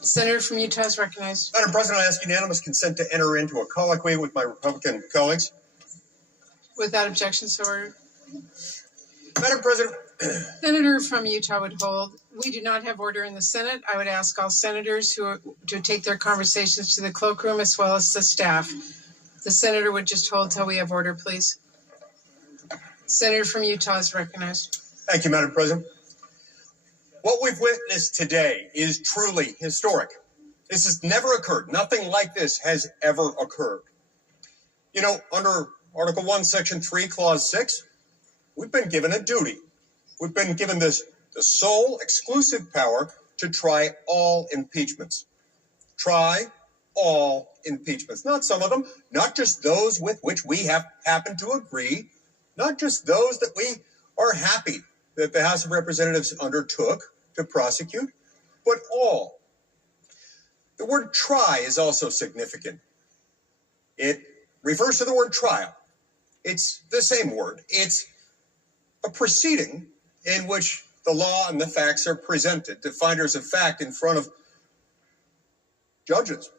Senator from Utah is recognized. Madam President, I ask unanimous consent to enter into a colloquy with my Republican colleagues. Without objection, so ordered. Madam President. Senator from Utah would hold. We do not have order in the Senate. I would ask all senators to take their conversations to the cloakroom as well as the staff. The senator would just hold till we have order, please. Senator from Utah is recognized. Thank you, Madam President. What we've witnessed today is truly historic. This has never occurred. Nothing like this has ever occurred. You know, under Article 1, Section 3, Clause 6, we've been given a duty. We've been given the sole exclusive power to try all impeachments. Try all impeachments. Not some of them, not just those with which we have happened to agree, not just those that we are happy that the House of Representatives undertook to prosecute, but all. The word try is also significant. It refers to the word trial. It's the same word. It's a proceeding in which the law and the facts are presented to finders of fact in front of judges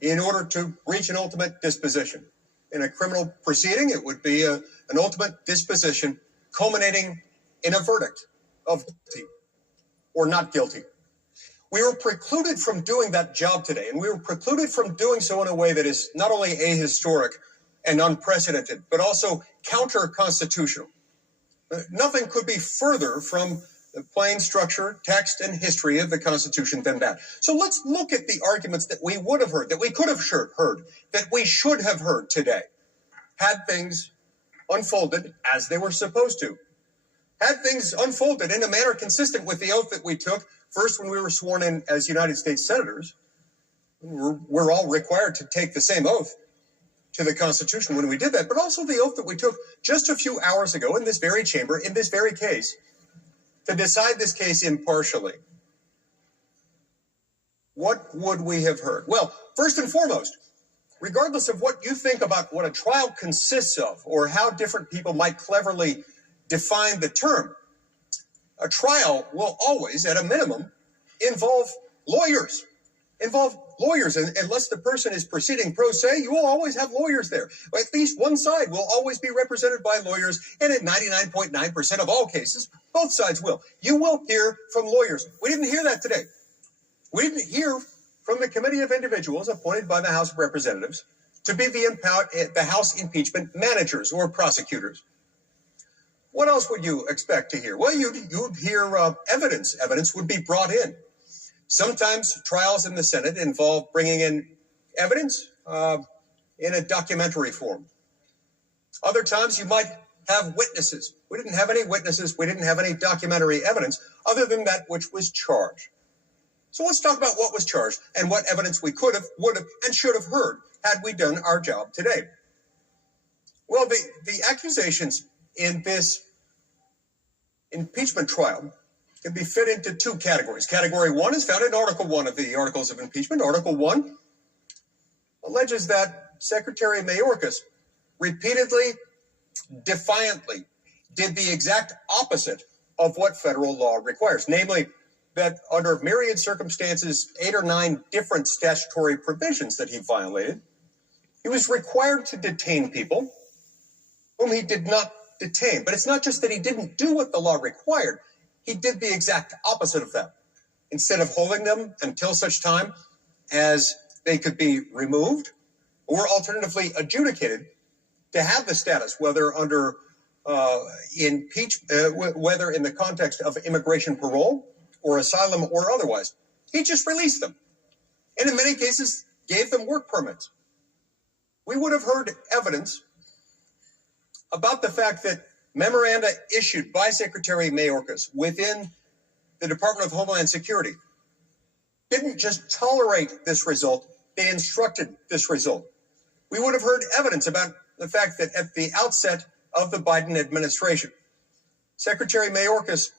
in order to reach an ultimate disposition. In a criminal proceeding, it would be an ultimate disposition culminating in a verdict of guilty or not guilty. We were precluded from doing that job today, and we were precluded from doing so in a way that is not only ahistoric and unprecedented, but also counter-constitutional. Nothing could be further from the plain structure, text, and history of the Constitution than that. So let's look at the arguments that we would have heard, that we could have heard, that we should have heard today, had things unfolded as they were supposed to. Had things unfolded in a manner consistent with the oath that we took, first when we were sworn in as United States senators. We're all required to take the same oath to the Constitution when we did that, but also the oath that we took just a few hours ago in this very chamber, in this very case, to decide this case impartially. What would we have heard? Well, first and foremost, regardless of what you think about what a trial consists of or how different people might cleverly define the term, a trial will always, at a minimum, involve lawyers. And unless the person is proceeding pro se, you will always have lawyers there. At least one side will always be represented by lawyers, and in 99.9% of all cases, both sides will. You will hear from lawyers. We didn't hear that today. We didn't hear from the committee of individuals appointed by the House of Representatives to be the House impeachment managers or prosecutors. What else would you expect to hear? Well, you'd hear evidence. Evidence would be brought in. Sometimes trials in the Senate involve bringing in evidence in a documentary form. Other times you might have witnesses. We didn't have any witnesses. We didn't have any documentary evidence other than that which was charged. So let's talk about what was charged and what evidence we could have, would have, and should have heard had we done our job today. Well, the accusations in this impeachment trial can be fit into two categories. Category 1 is found in Article 1 of the Articles of Impeachment. Article 1 alleges that Secretary Mayorkas repeatedly, defiantly did the exact opposite of what federal law requires, namely that under myriad circumstances, 8 or 9 different statutory provisions that he violated, he was required to detain people whom he did not detain. But it's not just that he didn't do what the law required. He did the exact opposite of that. Instead of holding them until such time as they could be removed or alternatively adjudicated to have the status, whether under whether in the context of immigration parole or asylum or otherwise, he just released them. And in many cases, gave them work permits. We would have heard evidence about the fact that memoranda issued by Secretary Mayorkas within the Department of Homeland Security didn't just tolerate this result, they instructed this result. We would have heard evidence about the fact that at the outset of the Biden administration, Secretary Mayorkas,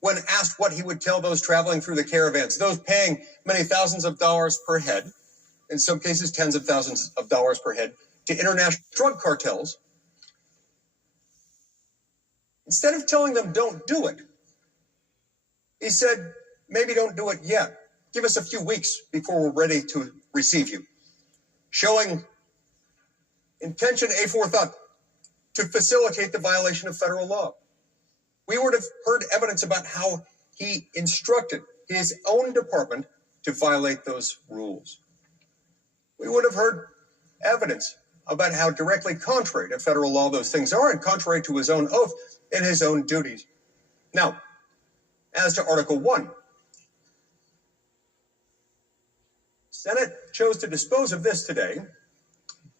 when asked what he would tell those traveling through the caravans, those paying many thousands of dollars per head, in some cases tens of thousands of dollars per head, to international drug cartels, instead of telling them don't do it, he said, maybe don't do it yet. give us a few weeks before we're ready to receive you, showing intention aforethought to facilitate the violation of federal law. We would have heard evidence about how he instructed his own department to violate those rules. We would have heard evidence about how directly contrary to federal law those things are and contrary to his own oath and his own duties. Now, as to Article 1, Senate chose to dispose of this today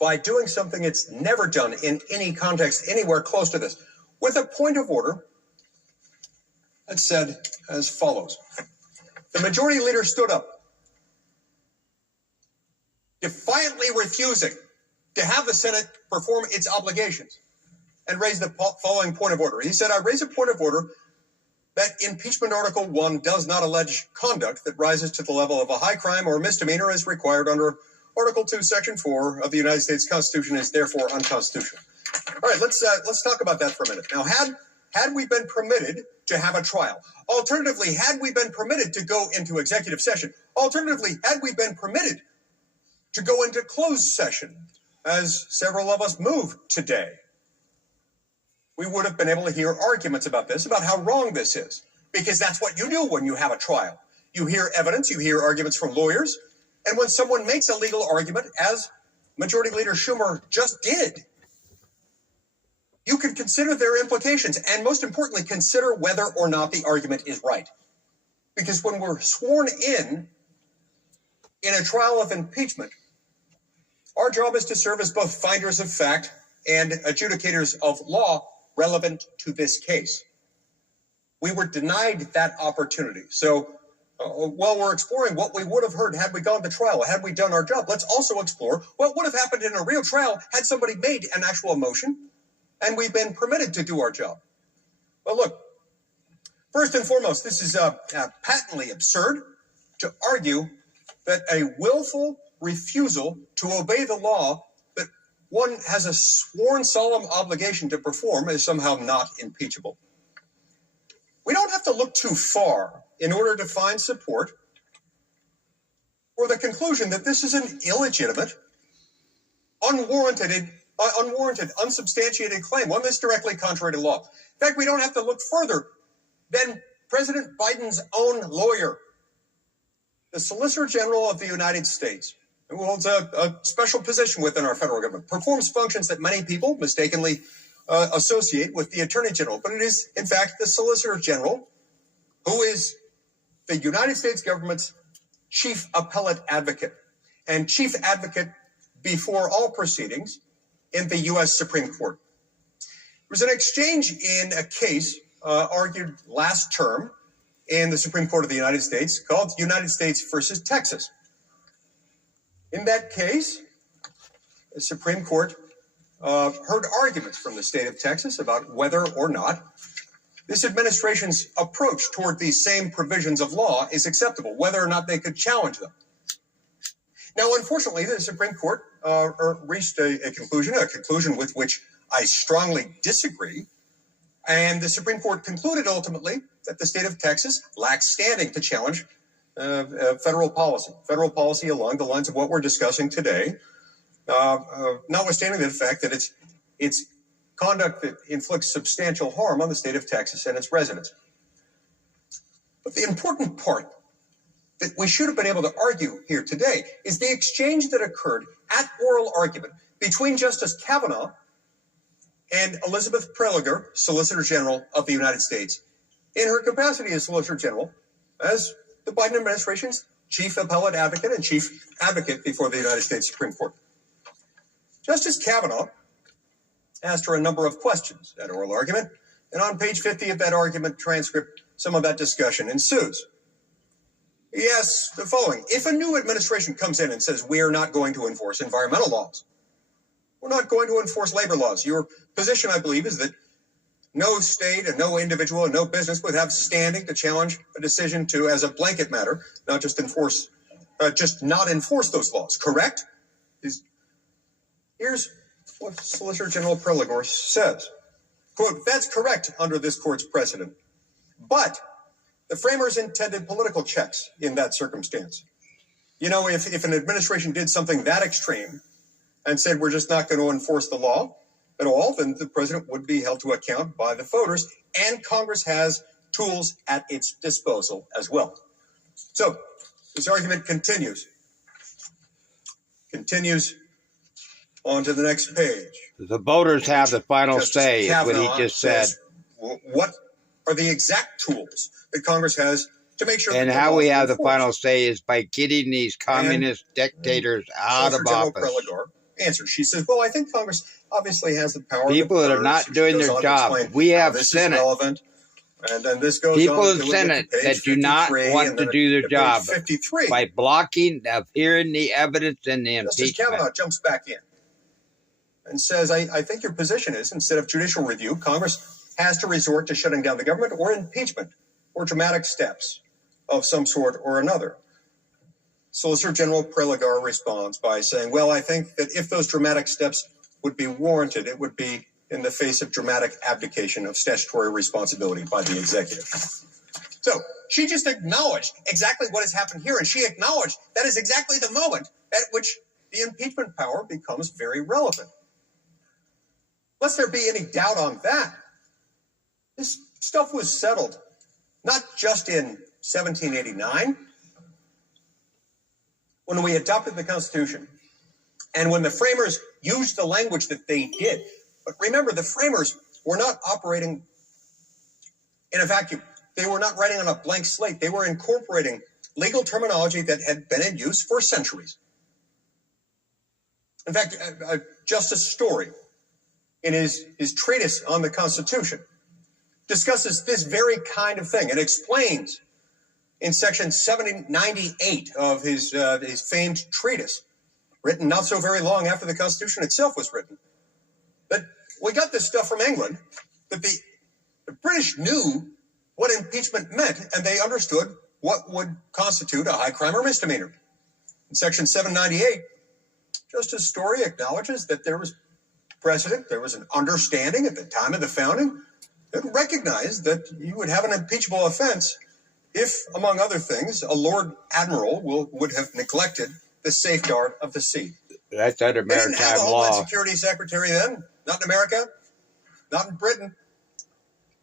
by doing something it's never done in any context anywhere close to this, with a point of order that said as follows. The majority leader stood up, defiantly refusing to have the Senate perform its obligations, and raised the following point of order. He said, I raise a point of order that impeachment Article 1 does not allege conduct that rises to the level of a high crime or misdemeanor as required under Article 2, Section 4 of the United States Constitution is therefore unconstitutional. All right, let's talk about that for a minute. Now, had we been permitted to have a trial, alternatively, had we been permitted to go into executive session, alternatively, had we been permitted to go into closed session, as several of us moved today, we would have been able to hear arguments about this, about how wrong this is, because that's what you do when you have a trial. You hear evidence, you hear arguments from lawyers, and when someone makes a legal argument, as Majority Leader Schumer just did, you can consider their implications, and most importantly, consider whether or not the argument is right. Because when we're sworn in a trial of impeachment, our job is to serve as both finders of fact and adjudicators of law relevant to this case. We were denied that opportunity. So while we're exploring what we would have heard had we gone to trial, had we done our job, let's also explore what would have happened in a real trial had somebody made an actual motion and we've been permitted to do our job. Well, look, first and foremost, this is patently absurd to argue that a willful refusal to obey the law that one has a sworn solemn obligation to perform is somehow not impeachable. We don't have to look too far in order to find support for the conclusion that this is an illegitimate, unwarranted, unsubstantiated claim, one that's directly contrary to law. In fact, we don't have to look further than President Biden's own lawyer, the Solicitor General of the United States, who holds a special position within our federal government, performs functions that many people mistakenly associate with the Attorney General. But it is, in fact, the Solicitor General who is the United States government's chief appellate advocate and chief advocate before all proceedings in the U.S. Supreme Court. There was an exchange in a case argued last term in the Supreme Court of the United States called United States versus Texas. In that case, the Supreme Court heard arguments from the state of Texas about whether or not this administration's approach toward these same provisions of law is acceptable, whether or not they could challenge them. Now, unfortunately, the Supreme Court reached a conclusion with which I strongly disagree. And the Supreme Court concluded ultimately that the state of Texas lacks standing to challenge federal policy along the lines of what we're discussing today, notwithstanding the fact that it's conduct that inflicts substantial harm on the state of Texas and its residents. But the important part that we should have been able to argue here today is the exchange that occurred at oral argument between Justice Kavanaugh and Elizabeth Prelogar, Solicitor General of the United States, in her capacity as Solicitor General, as the Biden administration's chief appellate advocate and chief advocate before the United States Supreme Court. Justice Kavanaugh asked her a number of questions at oral argument, and on page 50 of that argument transcript, some of that discussion ensues. He asks the following: if a new administration comes in and says we are not going to enforce environmental laws, we're not going to enforce labor laws, your position, I believe, is that no state and no individual and no business would have standing to challenge a decision to, as a blanket matter, not not enforce those laws, correct? Here's what Solicitor General Prelogar says. Quote, that's correct under this court's precedent. But The framers intended political checks in that circumstance. You know, if an administration did something that extreme and said we're just not going to enforce the law at all, then the president would be held to account by the voters, and Congress has tools at its disposal as well. So this argument continues on to the next page. The voters have the final Justice say, is what he Kavanaugh just said. says, what are the exact tools that Congress has to make sure And that the how laws we are have the enforced? final say is by getting these communist dictators out Solicitor of General office. Prelogar answered. She says, well, I think Congress obviously has the power. People that are not doing their job. We have this Senate. Is relevant. And then this goes People on in until we get to Senate page that do not 53, want and to then do their at page job 53, by blocking of hearing the evidence in the Justice impeachment. Kavanaugh jumps back in and says, I think your position is, instead of judicial review, Congress has to resort to shutting down the government or impeachment or dramatic steps of some sort or another. Solicitor General Prelogar responds by saying, well, I think that if those dramatic steps would be warranted, it would be in the face of dramatic abdication of statutory responsibility by the executive. So she just acknowledged exactly what has happened here, and she acknowledged that is exactly the moment at which the impeachment power becomes very relevant. Lest there be any doubt on that, this stuff was settled not just in 1789, when we adopted the Constitution, and when the framers used the language that they did. But remember, the framers were not operating in a vacuum. They were not writing on a blank slate. They were incorporating legal terminology that had been in use for centuries. In fact, Justice Story, in his treatise on the Constitution, discusses this very kind of thing and explains in section 798 of his famed treatise, written not so very long after the Constitution itself was written, that we got this stuff from England, that the British knew what impeachment meant, and they understood what would constitute a high crime or misdemeanor. In section 798, Justice Story acknowledges that there was precedent, there was an understanding at the time of the founding that recognized that you would have an impeachable offense if, among other things, a Lord Admiral would have neglected the safeguard of the sea. That's under They didn't have a maritime Homeland law. Security Secretary then, not in America, not in Britain.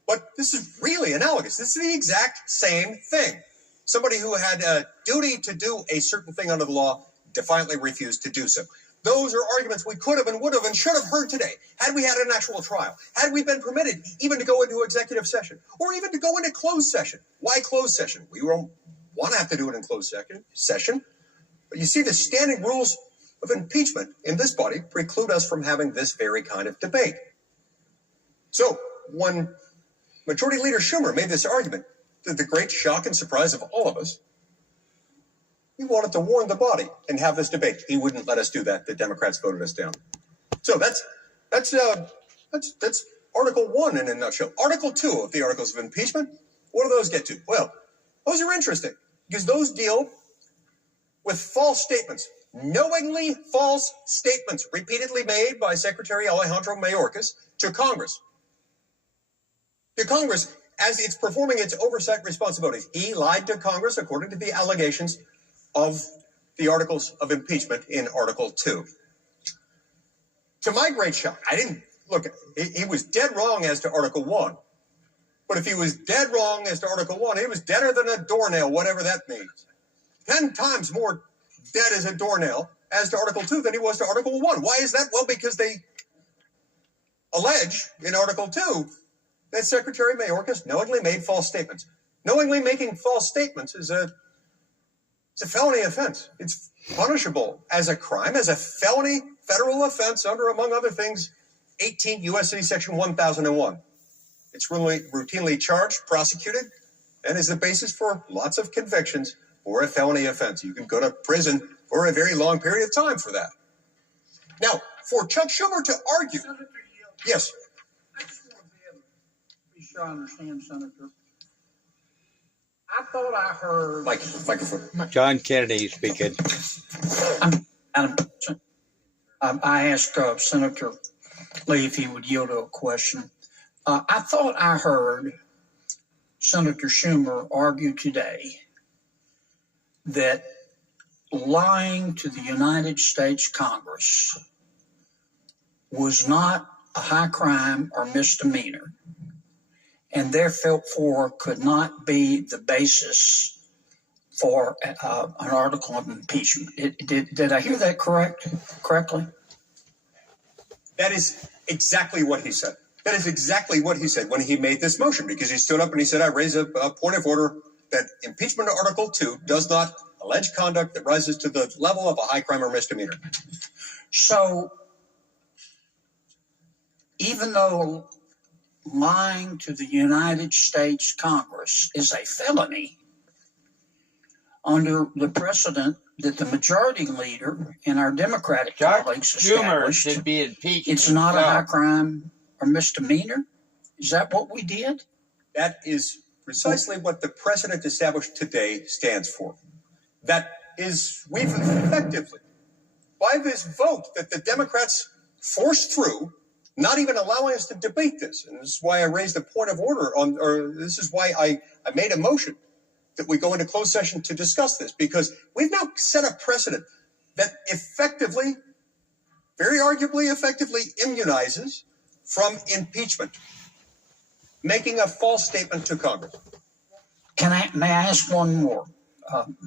But this is really analogous. This is the exact same thing. Somebody who had a duty to do a certain thing under the law defiantly refused to do so. Those are arguments we could have and would have and should have heard today had we had an actual trial, had we been permitted even to go into executive session or even to go into closed session. Why closed session? We won't want to have to do it in closed session. But you see, the standing rules of impeachment in this body preclude us from having this very kind of debate. So when Majority Leader Schumer made this argument, to the great shock and surprise of all of us, he wanted to warn the body and have this debate. He wouldn't let us do that. The Democrats voted us down. So that's Article 1 in a nutshell. Article 2 of the Articles of Impeachment, what do those get to? Well, those are interesting because those deal with false statements, knowingly false statements repeatedly made by Secretary Alejandro Mayorkas to Congress. To Congress, as it's performing its oversight responsibilities. He lied to Congress according to the allegations of the Articles of Impeachment in Article 2. To my great shock, I didn't look, he was dead wrong as to Article 1. But if he was dead wrong as to Article 1, he was deader than a doornail, whatever that means. 10 times more dead as a doornail as to Article 2 than he was to Article 1. Why is that? Well, because they allege in Article 2 that Secretary Mayorkas knowingly made false statements. Knowingly making false statements is a felony offense. It's punishable as a crime, as a felony federal offense under, among other things, 18 U.S.C. Section 1001. It's routinely charged, prosecuted, and is the basis for lots of convictions for a felony offense. You can go to prison for a very long period of time for that. Now, for Chuck Schumer to argue, Senator Yield, yes, I just want to be sure I understand, Senator. I thought I heard. microphone. John Kennedy speaking. I asked Senator Lee if he would yield to a question. I thought I heard Senator Schumer argue today that lying to the United States Congress was not a high crime or misdemeanor, and therefore could not be the basis for an article of impeachment. Did I hear that correctly? That is exactly what he said. That is exactly what he said when he made this motion, because he stood up and he said, I raise a point of order that impeachment Article 2 does not allege conduct that rises to the level of a high crime or misdemeanor. So, even though lying to the United States Congress is a felony, under the precedent that the majority leader and our Democratic colleagues Schumer established, should be impeached. it's not a high crime or misdemeanor? Is that what we did? That is precisely what the precedent established today stands for. That is, we've effectively, by this vote that the Democrats forced through, not even allowing us to debate this. And this is why I raised a point of order on, or this is why I made a motion that we go into closed session to discuss this, because we've now set a precedent that effectively, very arguably effectively immunizes from impeachment, making a false statement to Congress. May I ask one more?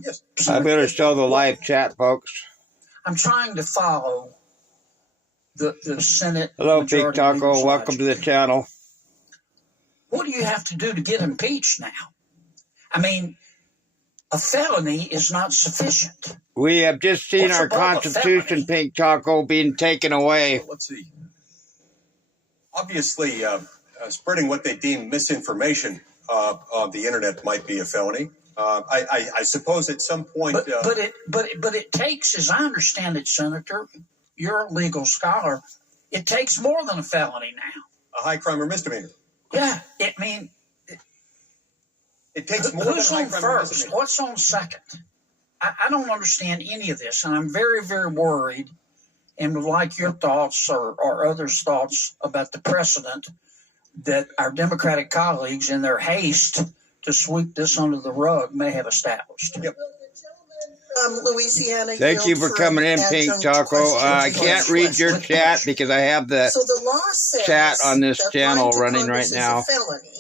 Yes. I better show the live chat, folks. I'm trying to follow the Senate. Hello, Big Majority Taco. Leader's Welcome to the logic. channel. What do you have to do to get impeached now? I mean, a felony is not sufficient. We have just seen What's our above a Constitution, felony? Pink Taco, being taken away. Let's see. Obviously, spreading what they deem misinformation on the internet might be a felony. I suppose at some point. But it takes, as I understand it, Senator, you're a legal scholar. It takes more than a felony now. A high crime or misdemeanor. Yeah, It takes more than a who's high on crime or first? misdemeanor. What's on second? I don't understand any of this, and I'm very, very worried and would like your thoughts or others' thoughts about the precedent that our Democratic colleagues, in their haste to sweep this under the rug, may have established. Yep. Louisiana. Thank you for coming in, Pink Taco. I can't read your chat because I have the So the law says chat on this that channel lying to running Congress right now. is a felony.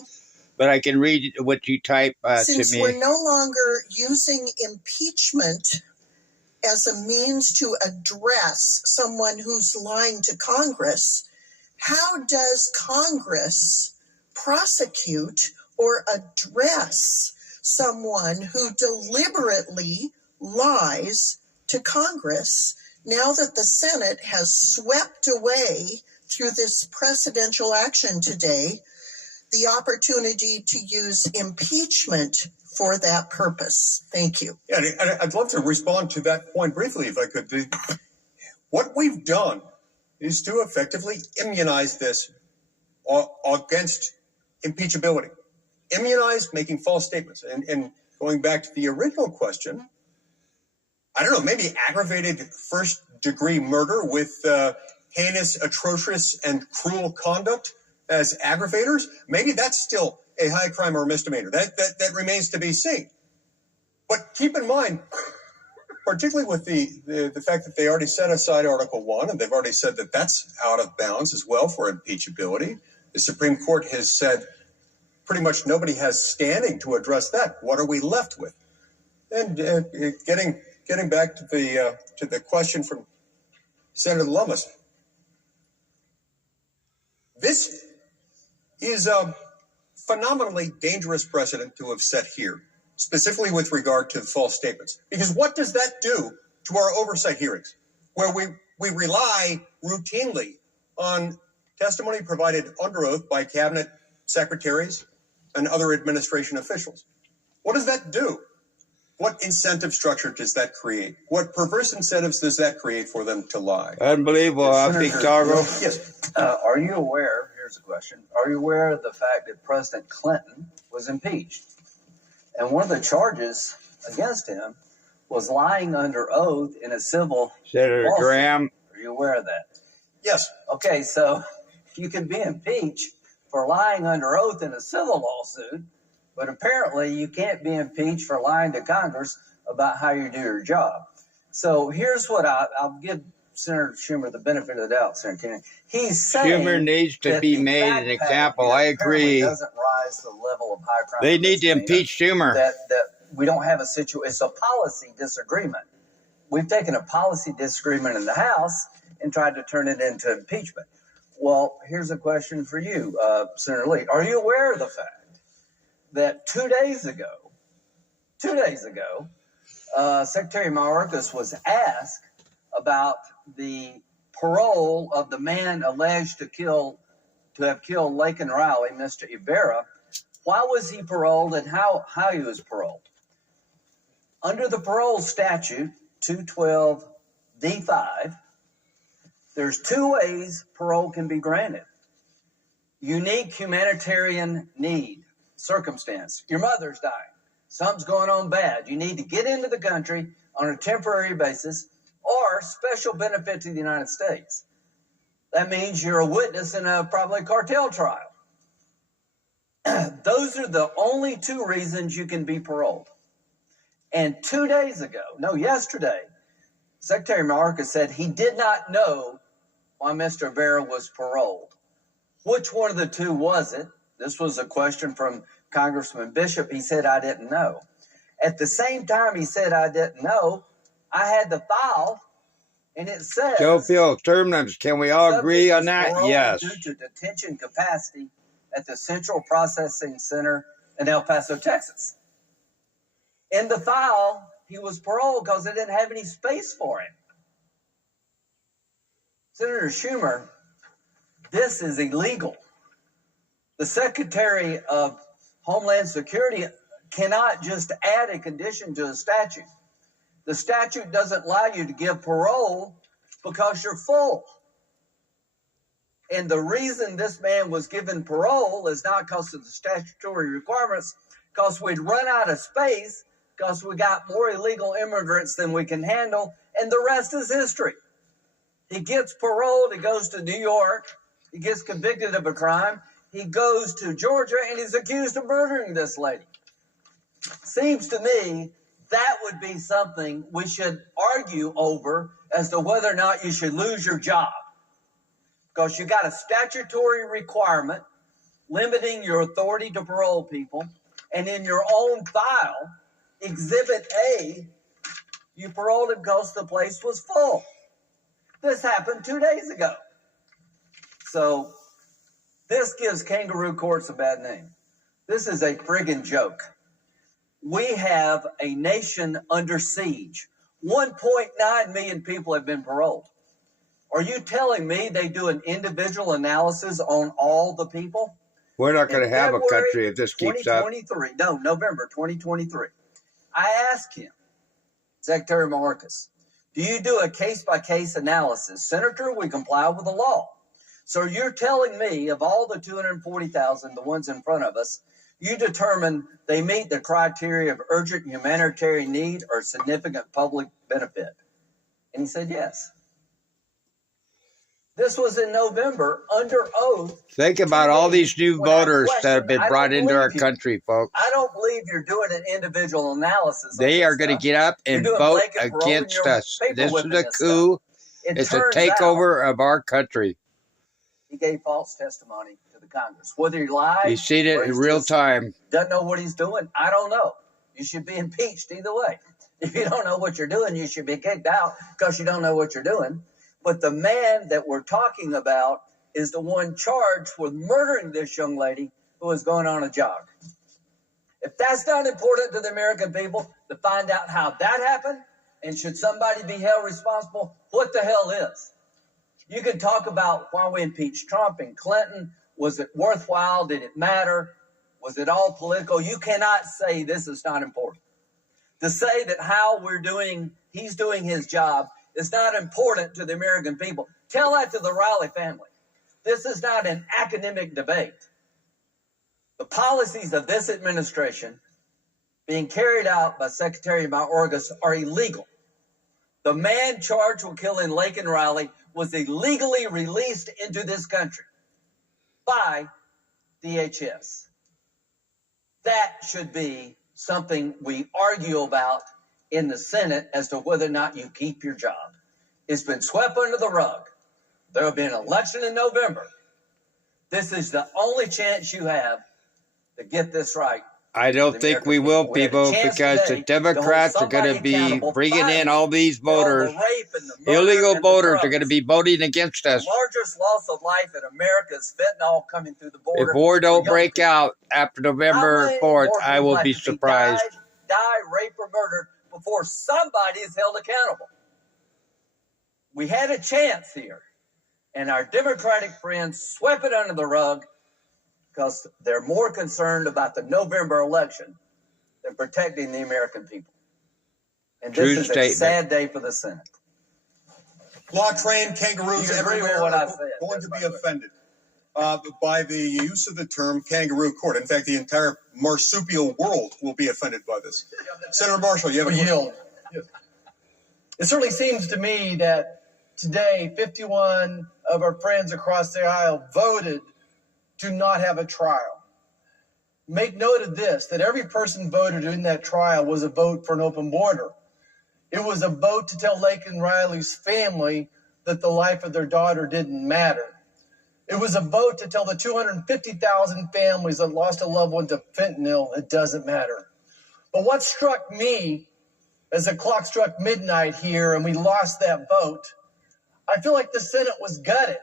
But I can read what you type to Since me. we're no longer using impeachment as a means to address someone who's lying to Congress, how does Congress prosecute or address someone who deliberately lies to Congress now that the Senate has swept away through this presidential action today the opportunity to use impeachment for that purpose? Thank you. Yeah, and I'd love to respond to that point briefly, if I could. What we've done is to effectively immunize this against impeachability. Immunize making false statements. And going back to the original question, I don't know, maybe aggravated first-degree murder with heinous, atrocious, and cruel conduct as aggravators. Maybe that's still a high crime or misdemeanor. That remains to be seen. But keep in mind, particularly with the fact that they already set aside Article 1, and they've already said that that's out of bounds as well for impeachability. The Supreme Court has said pretty much nobody has standing to address that. What are we left with? And getting back to the question from Senator Lummis, this is a phenomenally dangerous precedent to have set here, specifically with regard to false statements. Because what does that do to our oversight hearings, where we rely routinely on testimony provided under oath by cabinet secretaries and other administration officials? What does that do? What incentive structure does that create? What perverse incentives does that create for them to lie? Unbelievable, Big Taco. Yes. Are you aware, here's a question, are you aware of the fact that President Clinton was impeached? And one of the charges against him was lying under oath in a civil Senator lawsuit. Graham. Are you aware of that? Yes. Okay, so you can be impeached for lying under oath in a civil lawsuit, But apparently you can't be impeached for lying to Congress about how you do your job. So here's what I'll give Senator Schumer the benefit of the doubt, Senator Kennedy. He's saying Schumer needs to that be the made fact an pattern example. here I apparently agree. doesn't rise to the level of high crime. They need to misdemeanor. impeach Schumer. That we don't have a situation. It's a policy disagreement. We've taken a policy disagreement in the House and tried to turn it into impeachment. Well, here's a question for you, Senator Lee. Are you aware of the fact that 2 days ago, Secretary Mayorkas was asked about the parole of the man alleged to have killed Laken Riley, Mr. Ibarra? Why was he paroled and how he was paroled? Under the parole statute, 212D5, there's two ways parole can be granted. Unique humanitarian need, circumstance. Your mother's dying. Something's going on bad. You need to get into the country on a temporary basis, or special benefit to the United States. That means you're a witness in a probably cartel trial. Those are the only two reasons you can be paroled. And 2 days ago, no, yesterday, Secretary Mayorkas said he did not know why Mr. Ibarra was paroled. Which one of the two was it? This was a question from Congressman Bishop. He said, I didn't know. At the same time he said, I didn't know, I had the file, and it says... Joe Phil, terminus, can we all agree on that? Yes. Due to detention capacity at the Central Processing Center in El Paso, Texas. In the file, he was paroled because they didn't have any space for him. Senator Schumer, this is illegal. The Secretary of Homeland Security cannot just add a condition to a statute. The statute doesn't allow you to give parole because you're full. And the reason this man was given parole is not because of the statutory requirements, because we'd run out of space, because we got more illegal immigrants than we can handle, and the rest is history. He gets paroled, he goes to New York, he gets convicted of a crime, he goes to Georgia, and he's accused of murdering this lady. Seems to me that would be something we should argue over as to whether or not you should lose your job. Because you got a statutory requirement limiting your authority to parole people, and in your own file, Exhibit A, you paroled him because the place was full. This happened 2 days ago. So this gives kangaroo courts a bad name. This is a friggin' joke. We have a nation under siege. 1.9 million people have been paroled. Are you telling me they do an individual analysis on all the people? We're not going to have a country if this keeps up. November 2023. I asked him, Secretary Mayorkas, do you do a case-by-case analysis? Senator, we comply with the law. So you're telling me of all the 240,000, the ones in front of us, you determine they meet the criteria of urgent humanitarian need or significant public benefit? And he said yes. This was in November under oath. Think about all these new voters that have been brought into our country, folks. I don't believe you're doing an individual analysis. They are going to get up and vote against us. This is a coup. It's a takeover of our country. He gave false testimony to the Congress. Whether he lied, You've seen it in real time. Doesn't know what he's doing, I don't know. You should be impeached either way. If you don't know what you're doing, you should be kicked out because you don't know what you're doing. But the man that we're talking about is the one charged with murdering this young lady who was going on a jog. If that's not important to the American people to find out how that happened, and should somebody be held responsible, what the hell is? You can talk about why we impeached Trump and Clinton. Was it worthwhile? Did it matter? Was it all political? You cannot say this is not important. To say that how he's doing his job is not important to the American people. Tell that to the Riley family. This is not an academic debate. The policies of this administration being carried out by Secretary Mayorkas are illegal. The man charged with killing Laken Riley was illegally released into this country by DHS. That should be something we argue about in the Senate as to whether or not you keep your job. It's been swept under the rug. There will be an election in November. This is the only chance you have to get this right. I don't think we will, people, because the Democrats are going to be bringing in all these voters. Illegal voters are going to be voting against us. The largest loss of life in America is fentanyl coming through the border. If war don't break out after November 4th, I will be surprised. Die, raped, or murdered before somebody is held accountable. We had a chance here, and our Democratic friends swept it under the rug because they're more concerned about the November election than protecting the American people. And this is a sad day for the Senate. Law-trained kangaroos everywhere are going to be offended by the use of the term kangaroo court. In fact, the entire marsupial world will be offended by this. Senator Marshall, you have a question? It certainly seems to me that today 51 of our friends across the aisle voted to not have a trial. Make note of this, that every person voted in that trial was a vote for an open border. It was a vote to tell Laken Riley's family that the life of their daughter didn't matter. It was a vote to tell the 250,000 families that lost a loved one to fentanyl it doesn't matter. But what struck me as the clock struck midnight here and we lost that vote, I feel like the Senate was gutted,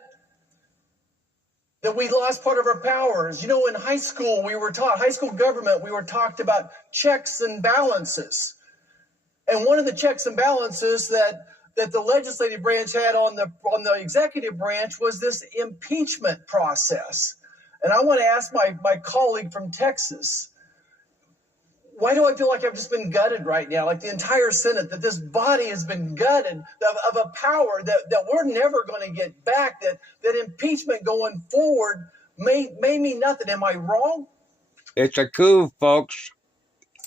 that we lost part of our powers. You know, in high school, we were taught, high school government, we were talked about checks and balances. And one of the checks and balances that the legislative branch had on the executive branch was this impeachment process. And I want to ask my colleague from Texas, why do I feel like I've just been gutted right now, like the entire Senate, that this body has been gutted of a power that we're never going to get back, that impeachment going forward may mean nothing. Am I wrong? It's a coup, folks.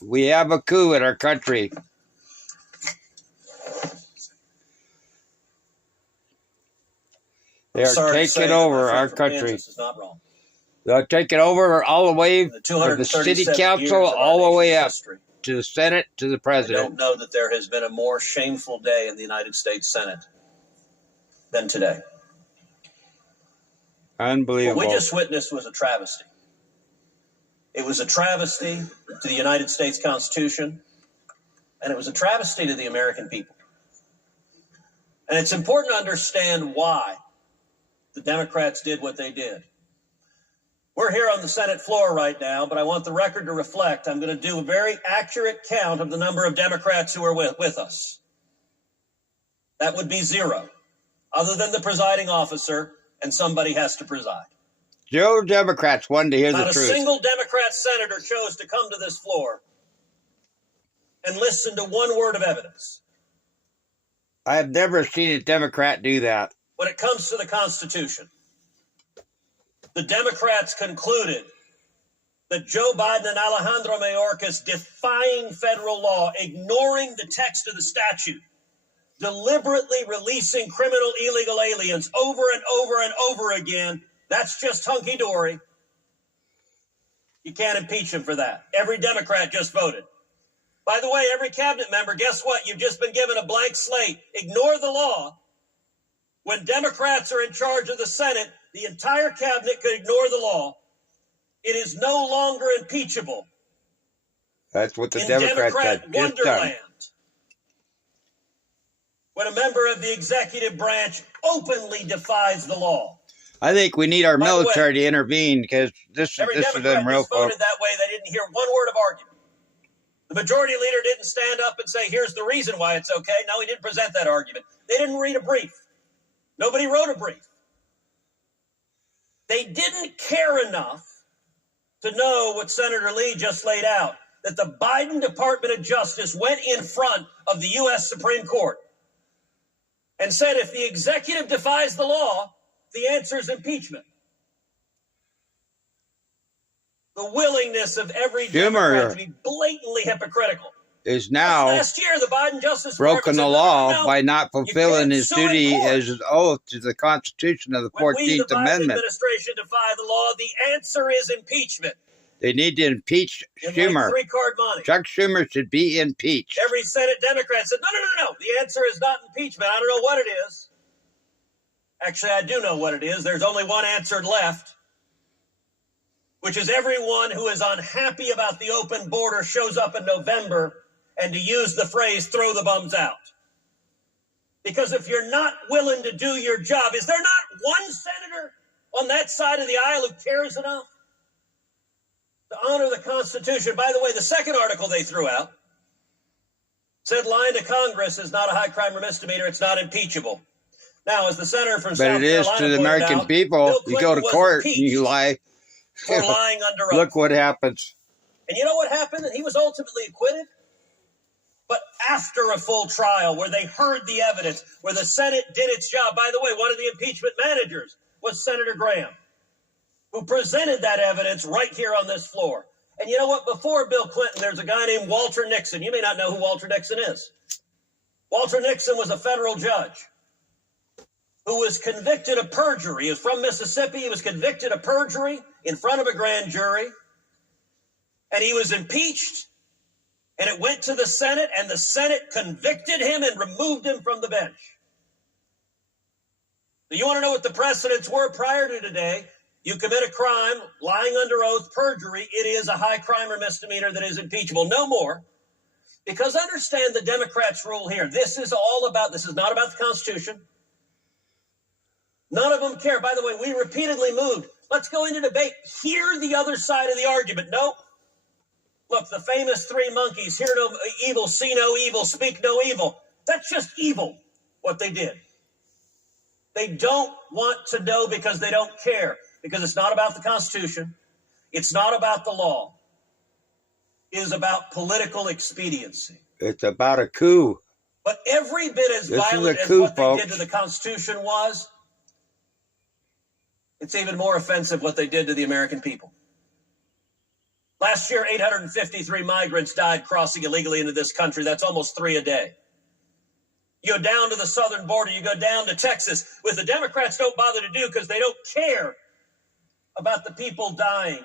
We have a coup in our country. They are taking over our country. Is not wrong. They're taking over all the way from the city council all the way up to the Senate to the I president. don't know that there has been a more shameful day in the United States Senate than today. Unbelievable. What we just witnessed was a travesty. It was a travesty to the United States Constitution, and it was a travesty to the American people. And it's important to understand why the Democrats did what they did. We're here on the Senate floor right now, but I want the record to reflect. I'm going to do a very accurate count of the number of Democrats who are with us. That would be 0, other than the presiding officer, and somebody has to preside. 0 Democrats wanted to hear the Not a truth. single Democrat senator chose to come to this floor and listen to one word of evidence. I have never seen a Democrat do that. When it comes to the Constitution, the Democrats concluded that Joe Biden and Alejandro Mayorkas defying federal law, ignoring the text of the statute, deliberately releasing criminal illegal aliens over and over and over again, that's just hunky-dory. You can't impeach them for that. Every Democrat just voted. By the way, every cabinet member, guess what? You've just been given a blank slate. Ignore the law. When Democrats are in charge of the Senate, the entire cabinet could ignore the law. It is no longer impeachable. That's what the in Democrats Democrat had just done. Wonderland. When a member of the executive branch openly defies the law. I think we need our By the military way, to intervene because this every is Democrat them real just voted folks. that way. They didn't hear one word of argument. The majority leader didn't stand up and say, here's the reason why it's okay. No, he didn't present that argument. They didn't read a brief. Nobody wrote a brief. They didn't care enough to know what Senator Lee just laid out, that the Biden Department of Justice went in front of the U.S. Supreme Court and said if the executive defies the law, the answer is impeachment. The willingness of every Democrat to be blatantly hypocritical. Is now last year, the Biden Justice broken the said, law no, by not fulfilling his duty as an oath to the Constitution of the 14th when we, the Biden Amendment. administration, defy the law, the answer is impeachment. They need to impeach in Schumer. like 3-card money. Chuck Schumer should be impeached. Every Senate Democrat said, no. The answer is not impeachment. I don't know what it is. Actually, I do know what it is. There's only one answer left, which is everyone who is unhappy about the open border shows up in November, and to use the phrase, throw the bums out. Because if you're not willing to do your job, is there not one senator on that side of the aisle who cares enough to honor the Constitution? By the way, the second article they threw out said lying to Congress is not a high crime or misdemeanor. It's not impeachable. Now, as the senator from South But it is Carolina to the pointed American out, people. Bill You go to Clinton was court and impeached you lie. for lying under oath. Look what happens. And you know what happened? He was ultimately acquitted. But after a full trial where they heard the evidence, where the Senate did its job. By the way, one of the impeachment managers was Senator Graham, who presented that evidence right here on this floor. And you know what? Before Bill Clinton, there's a guy named Walter Nixon. You may not know who Walter Nixon is. Walter Nixon was a federal judge who was convicted of perjury. He was from Mississippi. He was convicted of perjury in front of a grand jury. And he was impeached. And it went to the Senate, and the Senate convicted him and removed him from the bench. So you want to know what the precedents were prior to today? You commit a crime, lying under oath, perjury, it is a high crime or misdemeanor that is impeachable. No more. Because understand the Democrats' rule here. This is not about the Constitution. None of them care. By the way, we repeatedly moved. Let's go into debate. Hear the other side of the argument. Nope. Look, the famous 3 monkeys, hear no evil, see no evil, speak no evil. That's just evil, what they did. They don't want to know because they don't care. Because it's not about the Constitution. It's not about the law. It is about political expediency. It's about a coup. But every bit as This is violent a as coup, what they did folks. to the Constitution was, it's even more offensive what they did to the American people. Last year, 853 migrants died crossing illegally into this country. That's almost 3 a day. You go down to the southern border, you go down to Texas, which the Democrats don't bother to do because they don't care about the people dying.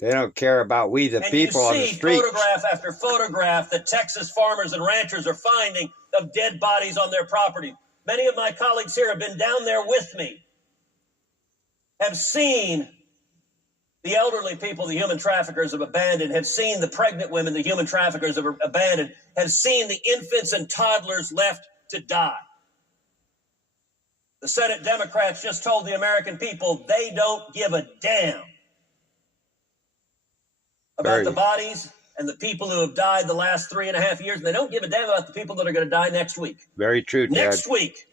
They don't care about we, the people on the And you see streets. photograph after photograph that Texas farmers and ranchers are finding of dead bodies on their property. Many of my colleagues here have been down there with me, have seen the elderly people the human traffickers have abandoned, have seen the pregnant women the human traffickers have abandoned, have seen the infants and toddlers left to die. The Senate Democrats just told the American people they don't give a damn about the bodies and the people who have died the last 3.5 years, and they don't give a damn about the people that are going to die next week. Very true, Ted. Next week,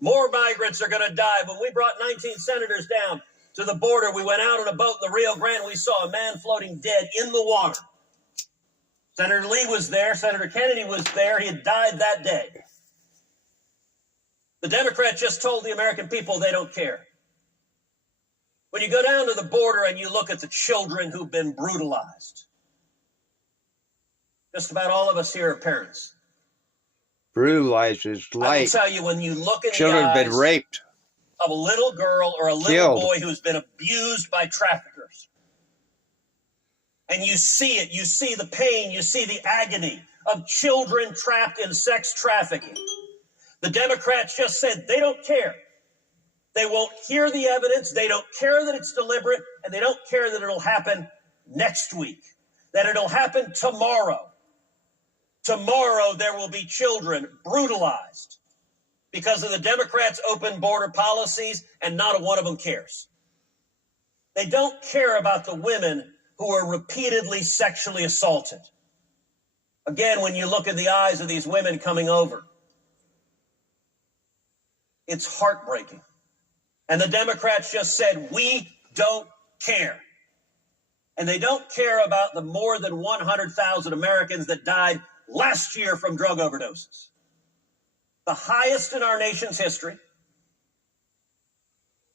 more migrants are going to die. When we brought 19 senators down to the border, we went out on a boat in the Rio Grande. We saw a man floating dead in the water. Senator Lee was there. Senator Kennedy was there. He had died that day. The Democrats just told the American people they don't care. When you go down to the border and you look at the children who've been brutalized, just about all of us here are parents. Brutalized is I will light. tell you, when you look in Children the have eyes been raped. of a little girl or a little Killed. boy who's been abused by traffickers, and you see it, you see the pain, you see the agony of children trapped in sex trafficking. The Democrats just said they don't care. They won't hear the evidence. They don't care that it's deliberate, and they don't care that it'll happen next week, that it'll happen tomorrow. Tomorrow there will be children brutalized because of the Democrats' open border policies, and not a one of them cares. They don't care about the women who are repeatedly sexually assaulted. Again, when you look in the eyes of these women coming over, it's heartbreaking. And the Democrats just said, we don't care. And they don't care about the more than 100,000 Americans that died last year from drug overdoses. The highest in our nation's history.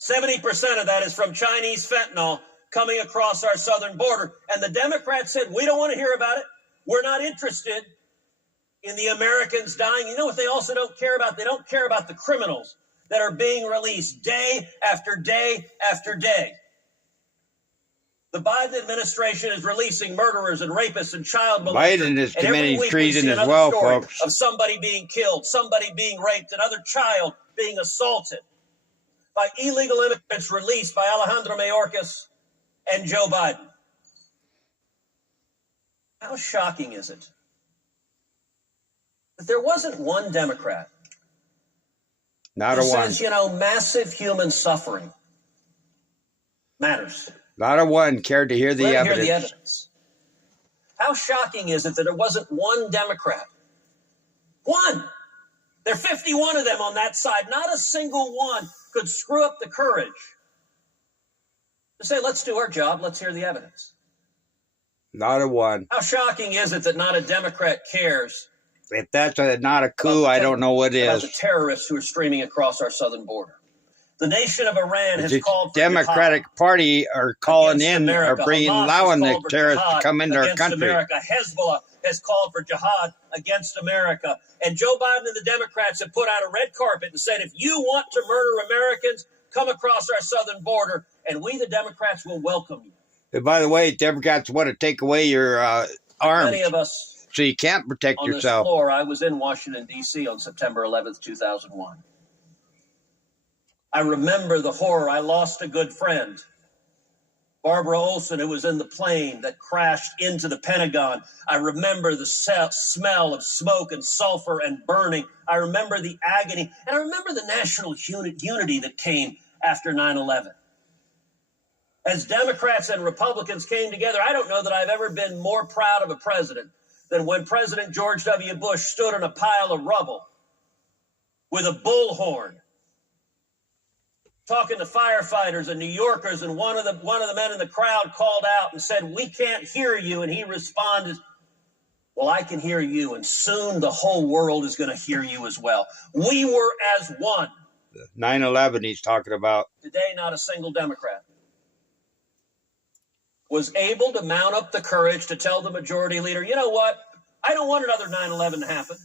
70% of that is from Chinese fentanyl coming across our southern border. And the Democrats said, we don't want to hear about it. We're not interested in the Americans dying. You know what they also don't care about? They don't care about the criminals that are being released day after day after day. The Biden administration is releasing murderers and rapists and child molesters. Biden is And every committing week we treason see as another well, story folks. of somebody being killed, somebody being raped, another child being assaulted by illegal immigrants released by Alejandro Mayorkas and Joe Biden. How shocking is it that there wasn't one Democrat Not who a one. says, massive human suffering matters. Not a one cared to hear the Let evidence. hear the evidence. How shocking is it that there wasn't one Democrat? One. There are 51 of them on that side. Not a single one could screw up the courage to say, let's do our job. Let's hear the evidence. Not a one. How shocking is it that not a Democrat cares If that's not a coup, I don't know what about the is. terrorists who are streaming across our southern border? The nation of Iran has The called for Democratic Party are calling against in, America. are bringing, Hamas has allowing the called for terrorists to jihad come into our against country. America. Hezbollah has called for jihad against America. And Joe Biden and the Democrats have put out a red carpet and said, if you want to murder Americans, come across our southern border, and we, the Democrats, will welcome you. And by the way, Democrats want to take away your arms, Many of us so you can't protect on this yourself. floor, I was in Washington, D.C. on September 11th, 2001. I remember the horror. I lost a good friend, Barbara Olson, who was in the plane that crashed into the Pentagon. I remember the smell of smoke and sulfur and burning. I remember the agony. And I remember the national unity that came after 9/11. As Democrats and Republicans came together, I don't know that I've ever been more proud of a president than when President George W. Bush stood on a pile of rubble with a bullhorn, talking to firefighters and New Yorkers, and one of the men in the crowd called out and said, "We can't hear you." And he responded, "Well, I can hear you, and soon the whole world is going to hear you as well." We were as one. 9/11 he's talking about. Today, not a single Democrat was able to mount up the courage to tell the majority leader, you know what? I don't want another 9/11 to happen.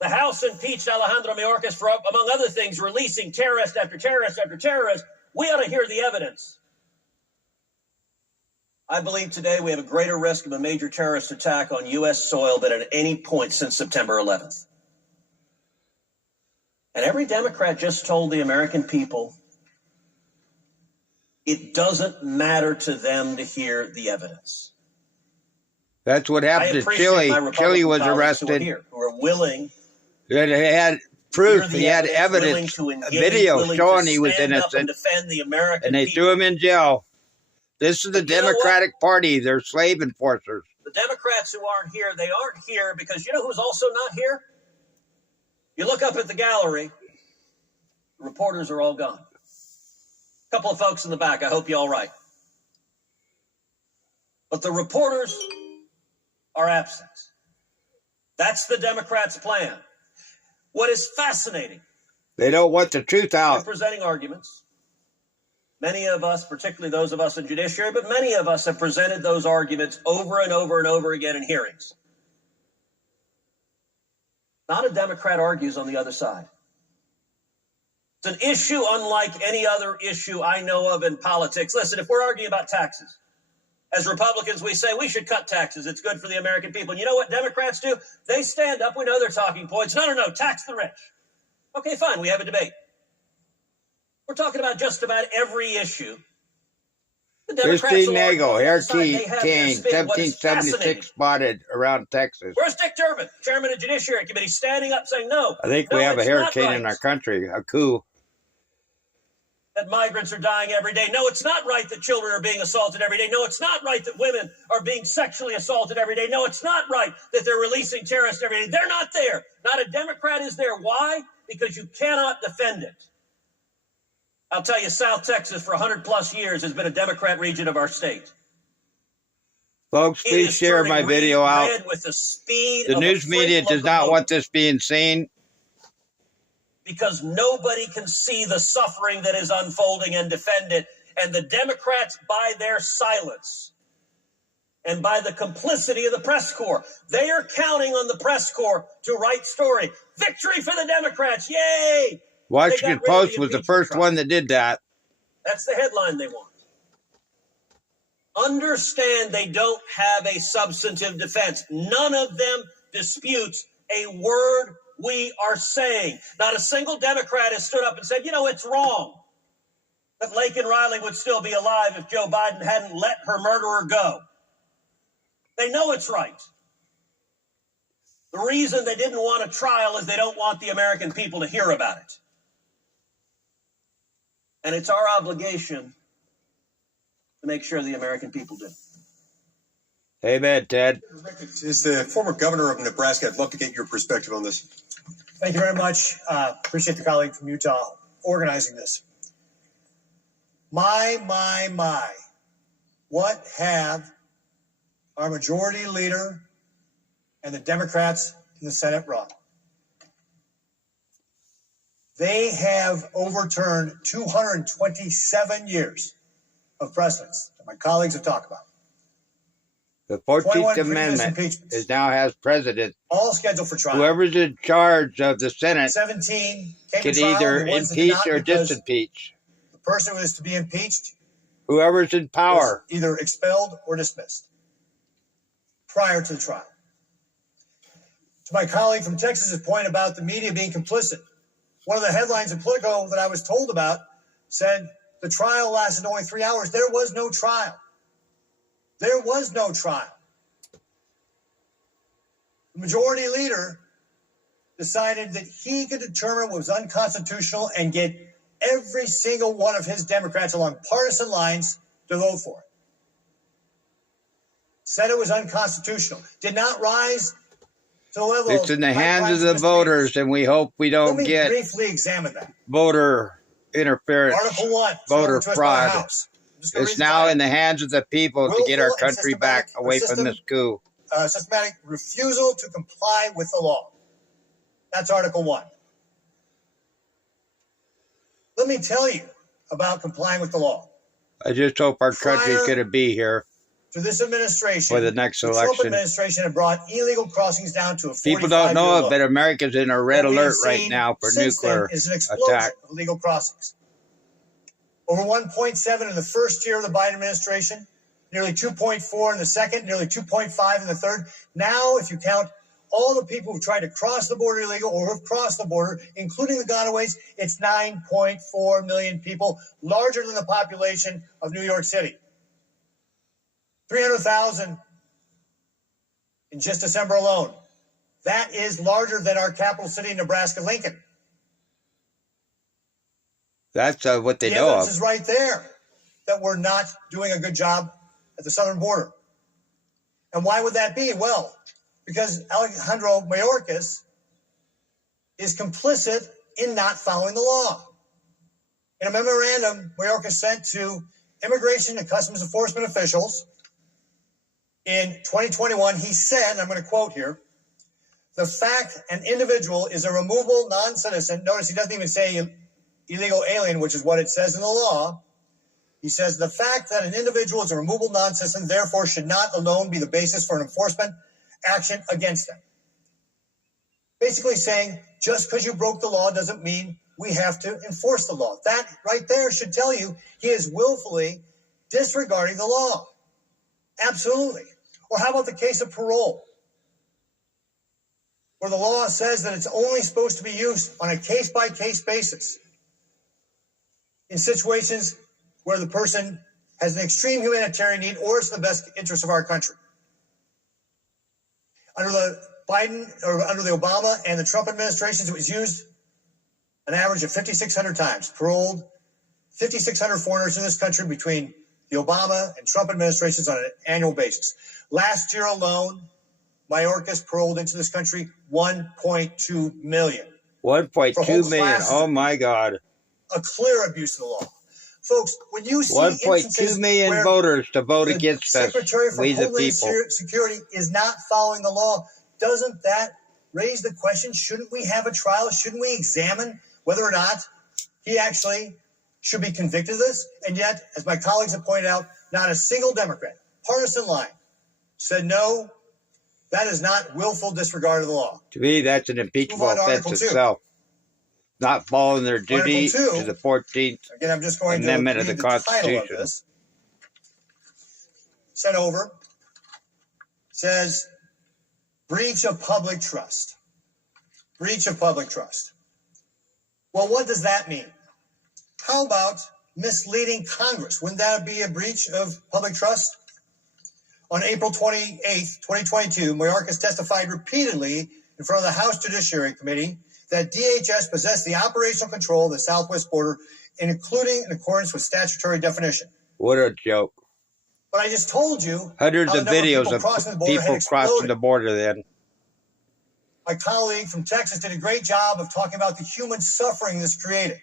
The House impeached Alejandro Mayorkas for, among other things, releasing terrorist after terrorist after terrorist. We ought to hear the evidence. I believe today we have a greater risk of a major terrorist attack on U.S. soil than at any point since September 11th. And every Democrat just told the American people it doesn't matter to them to hear the evidence. That's what I happened to appreciate Chile. my Chile Republican was colleagues who are arrested. here, who are willing. He had proof. He had evidence, to a engage, video willing showing to he was stand up and innocent, defend the American and they people. threw him in jail. This is the But you know what? Democratic Party. They're slave enforcers. The Democrats who aren't here, they aren't here because you know who's also not here? You look up at the gallery, the reporters are all gone. A couple of folks in the back, I hope you all right. But the reporters are absent. That's the Democrats' plan. What is fascinating, They don't want the truth they're out. presenting arguments. Many of us, particularly those of us in judiciary, but many of us have presented those arguments over and over and over again in hearings. Not a Democrat argues on the other side. It's an issue unlike any other issue I know of in politics. Listen, if we're arguing about taxes, as Republicans, we say we should cut taxes. It's good for the American people. And you know what Democrats do? They stand up. We know their talking points. No, tax the rich. Okay, fine. We have a debate. We're talking about just about every issue. The Democrats Christine will argue Nagel, on the Hair other side. They King, have their spin. What is fascinating, 1776 spotted around Texas. where's Dick Durbin, chairman of the Judiciary Committee, standing up saying no? I think no, we have a it's not hurricane right in our country, a coup. that migrants are dying every day. No, it's not right that children are being assaulted every day. No, it's not right that women are being sexually assaulted every day. No, it's not right that they're releasing terrorists every day. They're not there. Not a Democrat is there. Why? Because you cannot defend it. I'll tell you, South Texas for 100 plus years has been a Democrat region of our state. Folks, It please is share turning my video out. red with the speed The of a news freight media does not locomotive. want this being seen. Because nobody can see the suffering that is unfolding and defend it. And the Democrats, by their silence and by the complicity of the press corps, they are counting on the press corps to write story. Victory for the Democrats. Yay! Washington rid of Post the was the impeachment first trial. one that did that. That's the headline they want. understand they don't have a substantive defense. None of them disputes a word we are saying. Not a single Democrat has stood up and said, you know, it's wrong that Laken Riley would still be alive if Joe Biden hadn't let her murderer go. They know it's right. The reason they didn't want a trial is they don't want the American people to hear about it. And it's our obligation to make sure the American people do. Amen, Ted. Is the former governor of Nebraska? I'd love to get your perspective on this. Thank you very much. Appreciate the colleague from Utah organizing this. My. What have our majority leader and the Democrats in the Senate wrong? They have overturned 227 years of precedents that my colleagues have talked about. The 21 14th Amendment impeachments, is now has president. all scheduled for trial. Whoever's in charge of the Senate 17 came can to trial, either and the ones that did impeach not or because disimpeach. the person who is to be impeached Whoever's in was power. either expelled or dismissed prior to the trial. To my colleague from Texas's point about the media being complicit, one of the headlines in Politico that I was told about said the trial lasted only 3 hours. There was no trial. There was no trial. The majority leader decided that he could determine what was unconstitutional and get every single one of his Democrats along partisan lines to vote for it. Said it was unconstitutional. Did not rise to the level It's of in the high hands crimes of the and misdemeanors. voters, and we hope we Let don't me get briefly examine that. voter interference, Article 1, voter forwarded to us by the fraud. House. I'm just gonna It's read the now title. in the hands of the people to get our Willful and country back systematic- away from this coup. Systematic refusal to comply with the law. That's Article 1. Let me tell you about complying with the law. I just hope our country's Prior going to be here To this administration, for the next the Trump election. administration had brought illegal crossings down to a 45-year People don't know low. it, but America's in a red What we have alert right seen now for since then nuclear is an explosion attack. of illegal crossings. Over 1.7 in the first year of the Biden administration, nearly 2.4 in the second, nearly 2.5 in the third. Now, if you count all the people who tried to cross the border illegal or who have crossed the border, including the gotaways, it's 9.4 million people, larger than the population of New York City. 300,000 in just December alone. That is larger than our capital city, Nebraska, Lincoln. That's what they The know evidence of. is right there that we're not doing a good job at the southern border. And why would that be? Well, because Alejandro Mayorkas is complicit in not following the law. In a memorandum Mayorkas sent to Immigration and Customs Enforcement officials in 2021, he said, and I'm going to quote here, the fact an individual is a removable non-citizen, notice he doesn't even say illegal alien, which is what it says in the law. He says the fact that an individual is a removable non-citizen therefore should not alone be the basis for an enforcement action against them. Basically saying just because you broke the law doesn't mean we have to enforce the law. That right there should tell you he is willfully disregarding the law. Absolutely. Or how about the case of parole, where the law says that it's only supposed to be used on a case-by-case basis in situations where the person has an extreme humanitarian need or it's in the best interest of our country. Under the Biden or under the Obama and the Trump administrations, it was used an average of 5,600 times, paroled 5,600 foreigners in this country between the Obama and Trump administrations on an annual basis. Last year alone, Mayorkas paroled into this country 1.2 million. 1.2 million. Oh my God. A clear abuse of the law. Folks, when you see 1.2 million where voters to vote the against us. Secretary for We the Homeland people. Security is not following the law, doesn't that raise the question, shouldn't we have a trial? Shouldn't we examine whether or not he actually should be convicted of this? And yet, as my colleagues have pointed out, not a single Democrat, partisan line, said no, that is not willful disregard of the law. To me, that's an impeachable Move on to offense Article 2. itself. Not following their duty Article 2. to the 14th. Again, I'm just going Amendment to of read the the title of Constitution. this. sent over says breach of public trust. Breach of public trust. Well, what does that mean? How about misleading Congress? Wouldn't that be a breach of public trust? On April 28th, 2022, Mayorkas testified repeatedly in front of the House Judiciary Committee that DHS possessed the operational control of the southwest border, including in accordance with statutory definition. What a joke. But I just told you Hundreds how of the number videos people of crossing the border had people crossing exploded. the border then. My colleague from Texas did a great job of talking about the human suffering this created.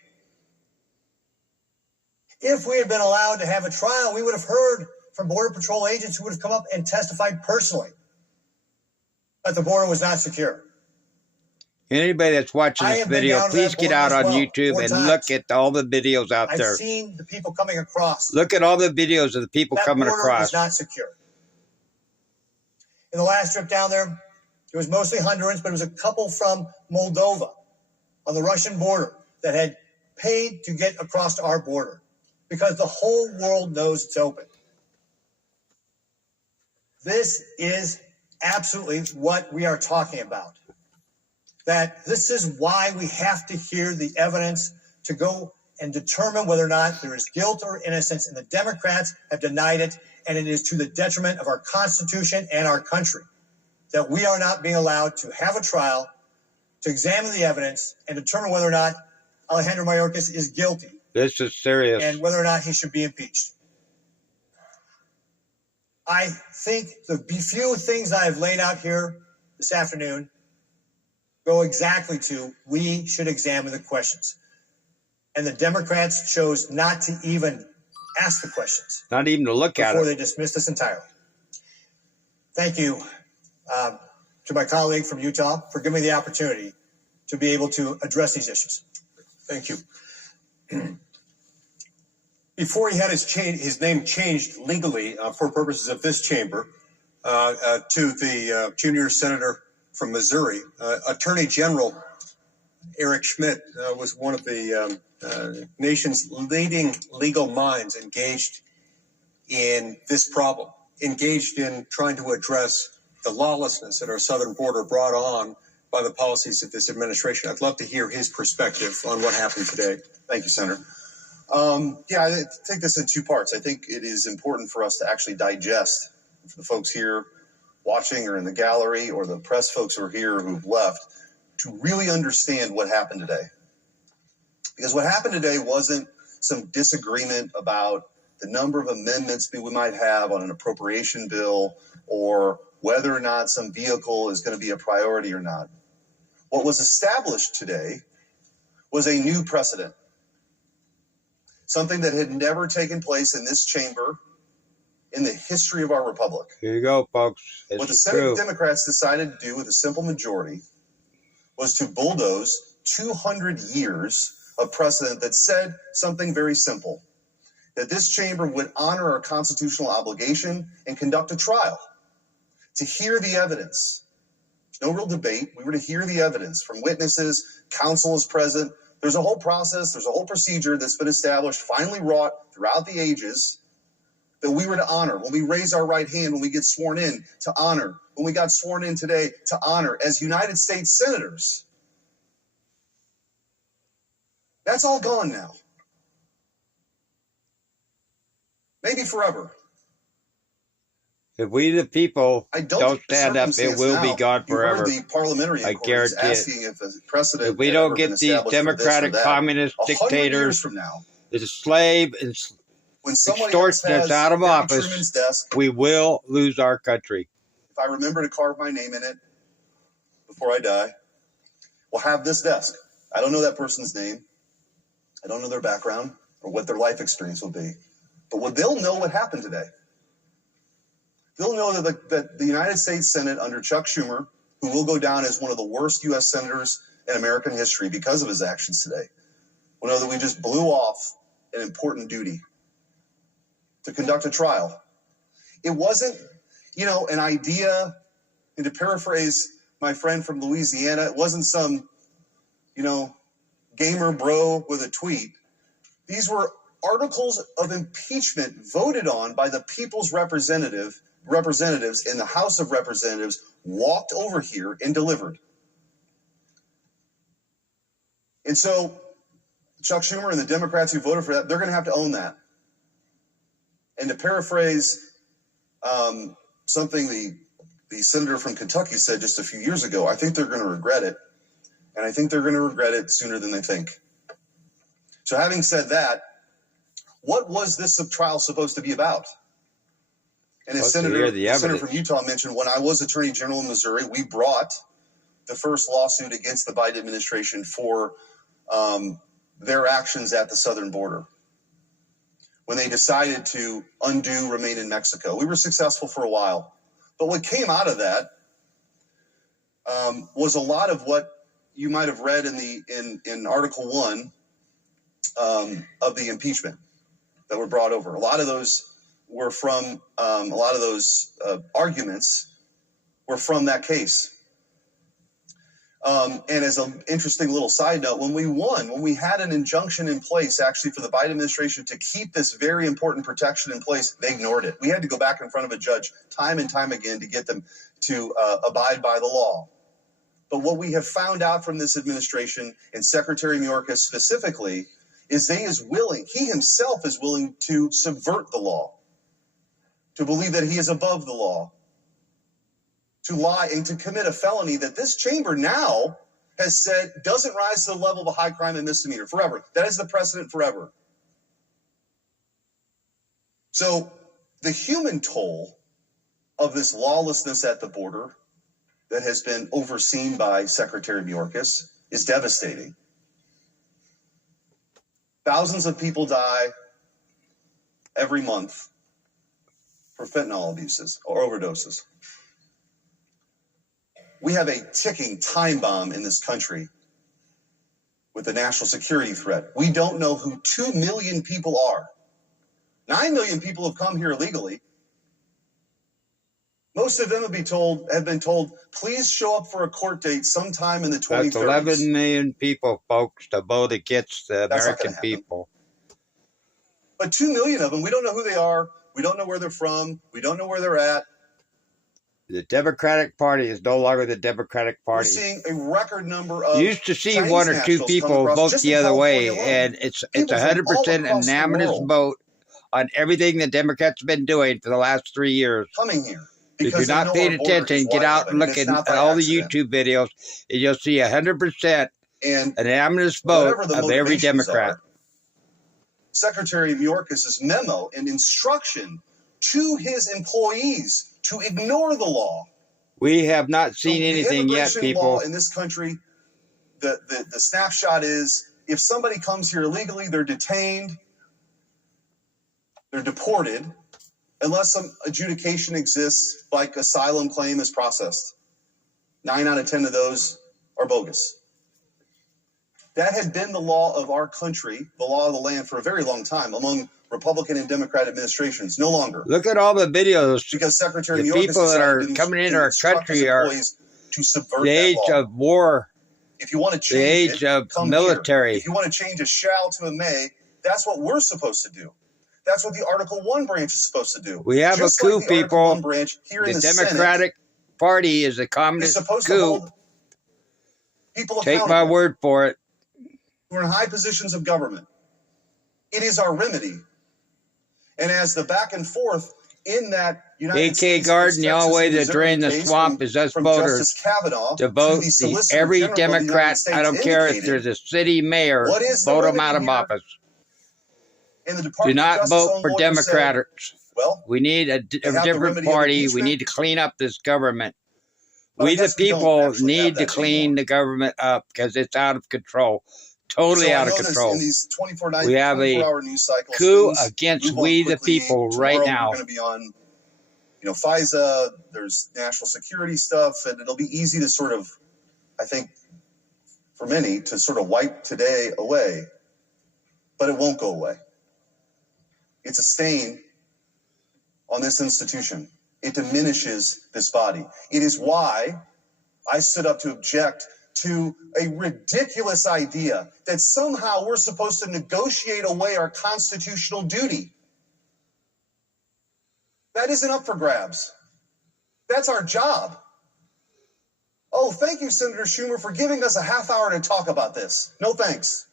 If we had been allowed to have a trial, we would have heard from Border Patrol agents who would have come up and testified personally that the border was not secure. Anybody that's watching I this have been video, down to please that get border out as on well, YouTube 4 and times. look at all the videos out I've there. seen the people coming across. Look at all the videos of the people That coming border across. was not secure. In the last trip down there, it was mostly Hondurans, but it was a couple from Moldova on the Russian border that had paid to get across to our border because the whole world knows it's open. This is absolutely what we are talking about. That this is why we have to hear the evidence to go and determine whether or not there is guilt or innocence, and the Democrats have denied it, and it is to the detriment of our Constitution and our country that we are not being allowed to have a trial, to examine the evidence, and determine whether or not Alejandro Mayorkas is guilty This is serious. and whether or not he should be impeached. I think the few things I have laid out here this afternoon go exactly to we should examine the questions. And the Democrats chose not to even ask the questions Not even to look at before it. they dismissed us entirely. Thank you to my colleague from Utah for giving me the opportunity to be able to address these issues. Thank you. Before he had his name changed legally for purposes of this chamber to the junior senator from Missouri, Attorney General Eric Schmidt was one of the nation's leading legal minds engaged in this problem, engaged in trying to address the lawlessness at our southern border brought on by the policies of this administration. I'd love to hear his perspective on what happened today. Thank you, Senator. Yeah, I take this in two parts. I think it is important for us to actually digest, for the folks here watching or in the gallery or the press folks who are here who've left, to really understand what happened today. Because what happened today wasn't some disagreement about the number of amendments we might have on an appropriation bill or whether or not some vehicle is going to be a priority or not. What was established today was a new precedent. Something that had never taken place in this chamber in the history of our republic. Here you go, folks. What the It's Senate true. Democrats decided to do with a simple majority was to bulldoze 200 years of precedent that said something very simple, that this chamber would honor our constitutional obligation and conduct a trial to hear the evidence. There's no real debate. We were to hear the evidence from witnesses, counsel is present. There's a whole process, there's a whole procedure that's been established, finally wrought throughout the ages, that we were to honor. When we raise our right hand, when we get sworn in, to honor. When we got sworn in today, to honor as United States senators. That's all gone now. Maybe forever. If we, the people, I don't stand up, it will be gone forever. You heard the parliamentaryan I courts guarantee it. asking if a precedent If we had don't ever been get these established for this or democratic that. communist 100 years dictators, from now, the slave and when somebody extortion else us has out of Harry office, Truman's desk, we will lose our country. if I remember to carve my name in it before I die, we'll have this desk. I don't know that person's name. I don't know their background or what their life experience will be. But they'll know what happened today. They'll know that the United States Senate under Chuck Schumer, who will go down as one of the worst U.S. senators in American history because of his actions today, will know that we just blew off an important duty to conduct a trial. It wasn't, an idea, and to paraphrase my friend from Louisiana, it wasn't some, gamer bro with a tweet. These were articles of impeachment voted on by the people's representatives in the House of Representatives walked over here and delivered. And so Chuck Schumer and the Democrats who voted for that, they're going to have to own that. And to paraphrase something the senator from Kentucky said just a few years ago, I think they're going to regret it. And I think they're going to regret it sooner than they think. So having said that, what was this trial supposed to be about? And as the senator from Utah mentioned, when I was Attorney General in Missouri, we brought the first lawsuit against the Biden administration for their actions at the southern border. When they decided to remain in Mexico. We were successful for a while. But what came out of that was a lot of what you might have read in Article 1 of the impeachment that were brought over. A lot of those were from arguments were from that case. And as an interesting little side note, when we had an injunction in place actually for the Biden administration to keep this very important protection in place, they ignored it. We had to go back in front of a judge time and time again to get them to abide by the law. But what we have found out from this administration, and Secretary Mayorkas specifically, is he himself is willing to subvert the law, to believe that he is above the law, to lie and to commit a felony that this chamber now has said doesn't rise to the level of a high crime and misdemeanor forever. That is the precedent forever. So the human toll of this lawlessness at the border that has been overseen by Secretary Mayorkas is devastating. Thousands of people die every month for fentanyl abuses or overdoses. We have a ticking time bomb in this country with the national security threat. We don't know who 2 million people are. 9 million people have come here illegally. Most of them have been told, please show up for a court date sometime in the 2030s. That's 11 million people, folks, to vote against the American people. But 2 million of them, we don't know who they are. We don't know where they're from. We don't know where they're at. The Democratic Party is no longer the Democratic Party. We're seeing a record number of you used to see Chinese 1 or 2 people vote the other way, and it's 100% unanimous vote on everything the Democrats have been doing for the last 3 years. Coming here. If you're not paying attention, get out and look at all the YouTube videos, and you'll see 100% an unanimous vote of every Democrat. Secretary Mayorkas' memo and instruction to his employees to ignore the law. We have not seen anything yet, people. Law in this country, the snapshot is if somebody comes here illegally, they're detained, they're deported, unless some adjudication exists, like asylum claim is processed. 9 out of 10 of those are bogus. That had been the law of our country, the law of the land for a very long time among Republican and Democrat administrations. No longer. Look at all the videos. Because Secretary the people that are coming into our country are to subvert the age of war. If you want to change the age of military. If you want to change a shall to a may, that's what we're supposed to do. That's what the Article 1 branch is supposed to do. We have just a coup, like the people. Branch here the in Democratic Senate Party is a communist coup. Take my word for it. Who are in high positions of government. It is our remedy. And as the back and forth in that United States Garden, the only way to drain the swamp is us voters to vote every Democrat. I don't care if there's a city mayor, vote them out of office. Do not vote for Democrats. We need a different party. We need to clean up this government. We the people need to clean the government up because it's out of control. Totally out of control. We have a coup against we the people right now. We're going to be on, FISA. There's national security stuff, and it'll be easy to sort of, I think, for many to sort of wipe today away, but it won't go away. It's a stain on this institution. It diminishes this body. It is why I stood up to object to a ridiculous idea that somehow we're supposed to negotiate away our constitutional duty. That isn't up for grabs. That's our job. Oh, thank you, Senator Schumer, for giving us a half hour to talk about this. No thanks.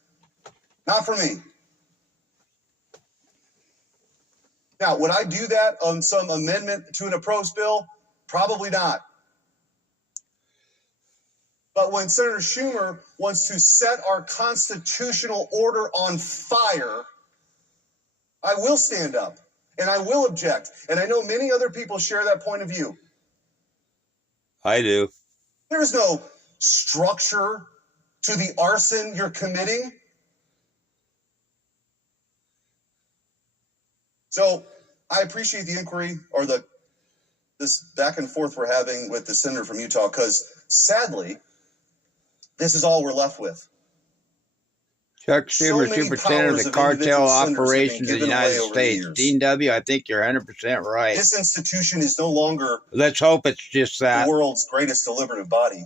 Not for me. Now, would I do that on some amendment to an approach bill? Probably not. But when Senator Schumer wants to set our constitutional order on fire, I will stand up and I will object. And I know many other people share that point of view. I do. There's no structure to the arson you're committing. So I appreciate the inquiry or this back and forth we're having with the senator from Utah, because sadly, this is all we're left with. Chuck Schumer, Superintendent of the Cartel Operations of the United States. Dean W., I think you're 100% right. This institution is no longer, let's hope it's just that, the world's greatest deliberative body.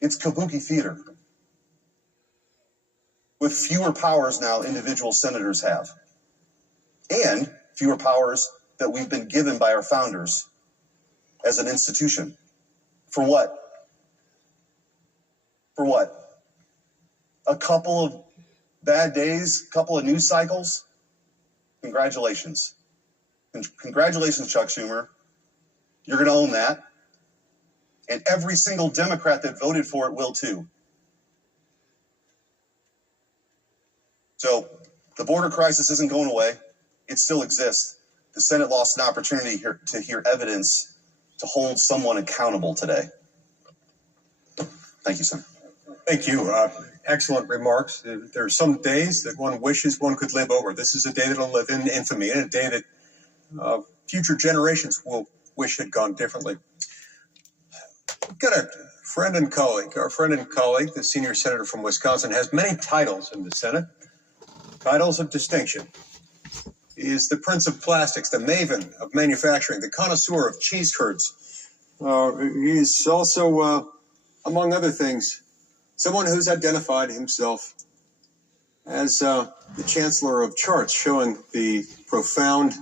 It's kabuki theater. With fewer powers now individual senators have. And fewer powers that we've been given by our founders as an institution. For what? For what? A couple of bad days, a couple of news cycles? Congratulations. Congratulations, Chuck Schumer. You're going to own that. And every single Democrat that voted for it will too. So the border crisis isn't going away. It still exists. The Senate lost an opportunity here to hear evidence to hold someone accountable today. Thank you, Senator. Thank you. Excellent remarks. There are some days that one wishes one could live over. This is a day that will live in infamy, and a day that future generations will wish had gone differently. We've got a friend and colleague. Our friend and colleague, the senior senator from Wisconsin, has many titles in the Senate, titles of distinction. He is the Prince of Plastics, the maven of manufacturing, the connoisseur of cheese curds. He's also, among other things, someone who's identified himself as the chancellor of charts, showing the profound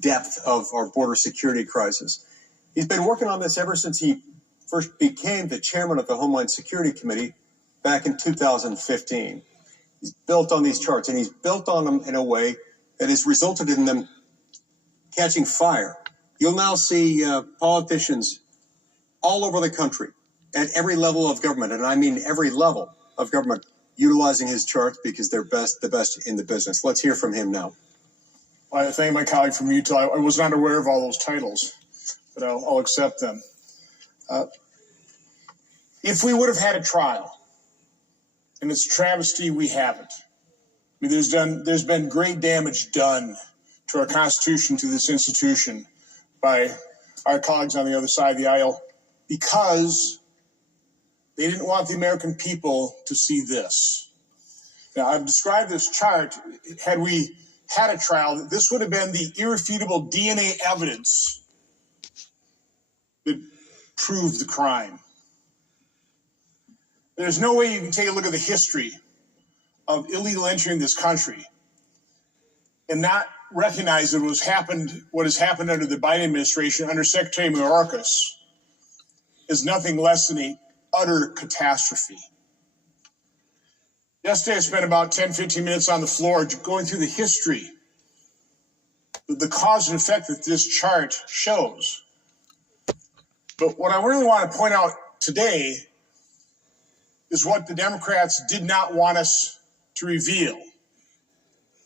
depth of our border security crisis. He's been working on this ever since he first became the chairman of the Homeland Security Committee back in 2015. He's built on these charts, and he's built on them in a way that has resulted in them catching fire. You'll now see politicians all over the country at every level of government, and I mean every level of government, utilizing his charts because they're the best in the business. Let's hear from him now. I thank my colleague from Utah. I was not aware of all those titles, but I'll accept them. If we would have had a trial, and it's a travesty we haven't. I mean, there's been great damage done to our Constitution, to this institution, by our colleagues on the other side of the aisle, because they didn't want the American people to see this. Now, I've described this chart. Had we had a trial, this would have been the irrefutable DNA evidence that proved the crime. There's no way you can take a look at the history of illegal entry in this country and not recognize that what has happened under the Biden administration, under Secretary Mayorkas, is nothing less than an utter catastrophe. Yesterday, I spent about 10, 15 minutes on the floor going through the history, the cause and effect that this chart shows. But what I really want to point out today is what the Democrats did not want us to reveal.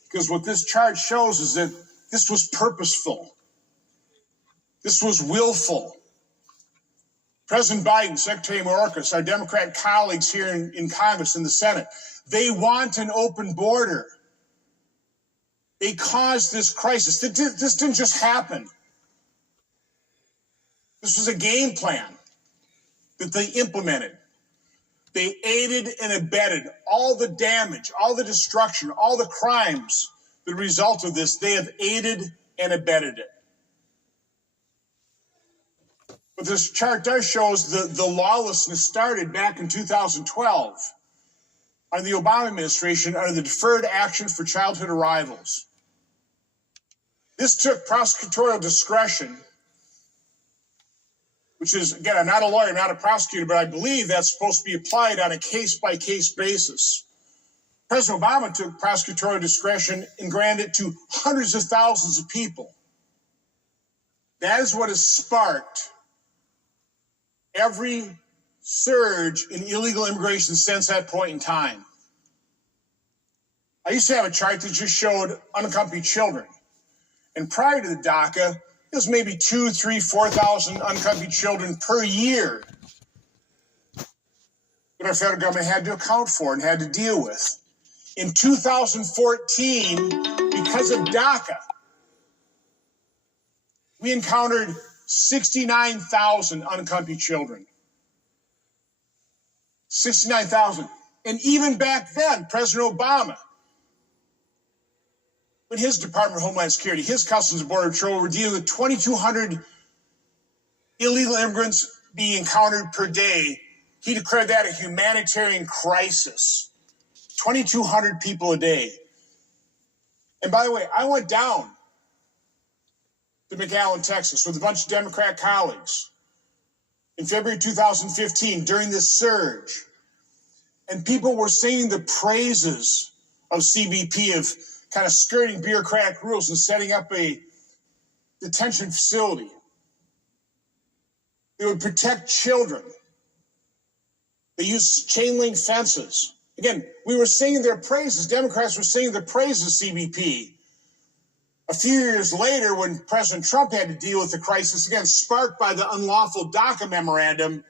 Because what this chart shows is that this was purposeful. This was willful. President Biden, Secretary Mayorkas, our Democrat colleagues here in Congress and the Senate, they want an open border. They caused this crisis. This didn't just happen. This was a game plan that they implemented. They aided and abetted all the damage, all the destruction, all the crimes that result of this. They have aided and abetted it. What this chart does show is the lawlessness started back in 2012 under the Obama administration under the Deferred Action for Childhood Arrivals. This took prosecutorial discretion, which is, again, I'm not a lawyer, I'm not a prosecutor, but I believe that's supposed to be applied on a case-by-case basis. President Obama took prosecutorial discretion and granted it to hundreds of thousands of people. That is what has sparked every surge in illegal immigration since that point in time. I used to have a chart that just showed unaccompanied children. And prior to the DACA, it was maybe 2,000, 3,000, 4,000 unaccompanied children per year that our federal government had to account for and had to deal with. In 2014, because of DACA, we encountered 69,000 unaccompanied children. 69,000. And even back then, President Obama, when his Department of Homeland Security, his Customs and Border Patrol were dealing with 2,200 illegal immigrants being encountered per day, he declared that a humanitarian crisis. 2,200 people a day. And by the way, I went down to McAllen, Texas with a bunch of Democrat colleagues in February 2015 during this surge. And people were singing the praises of CBP, of kind of skirting bureaucratic rules and setting up a detention facility. It would protect children. They used chain link fences. Again, we were singing their praises. Democrats were singing the praises of CBP. A few years later, when President Trump had to deal with the crisis, again, sparked by the unlawful DACA memorandum,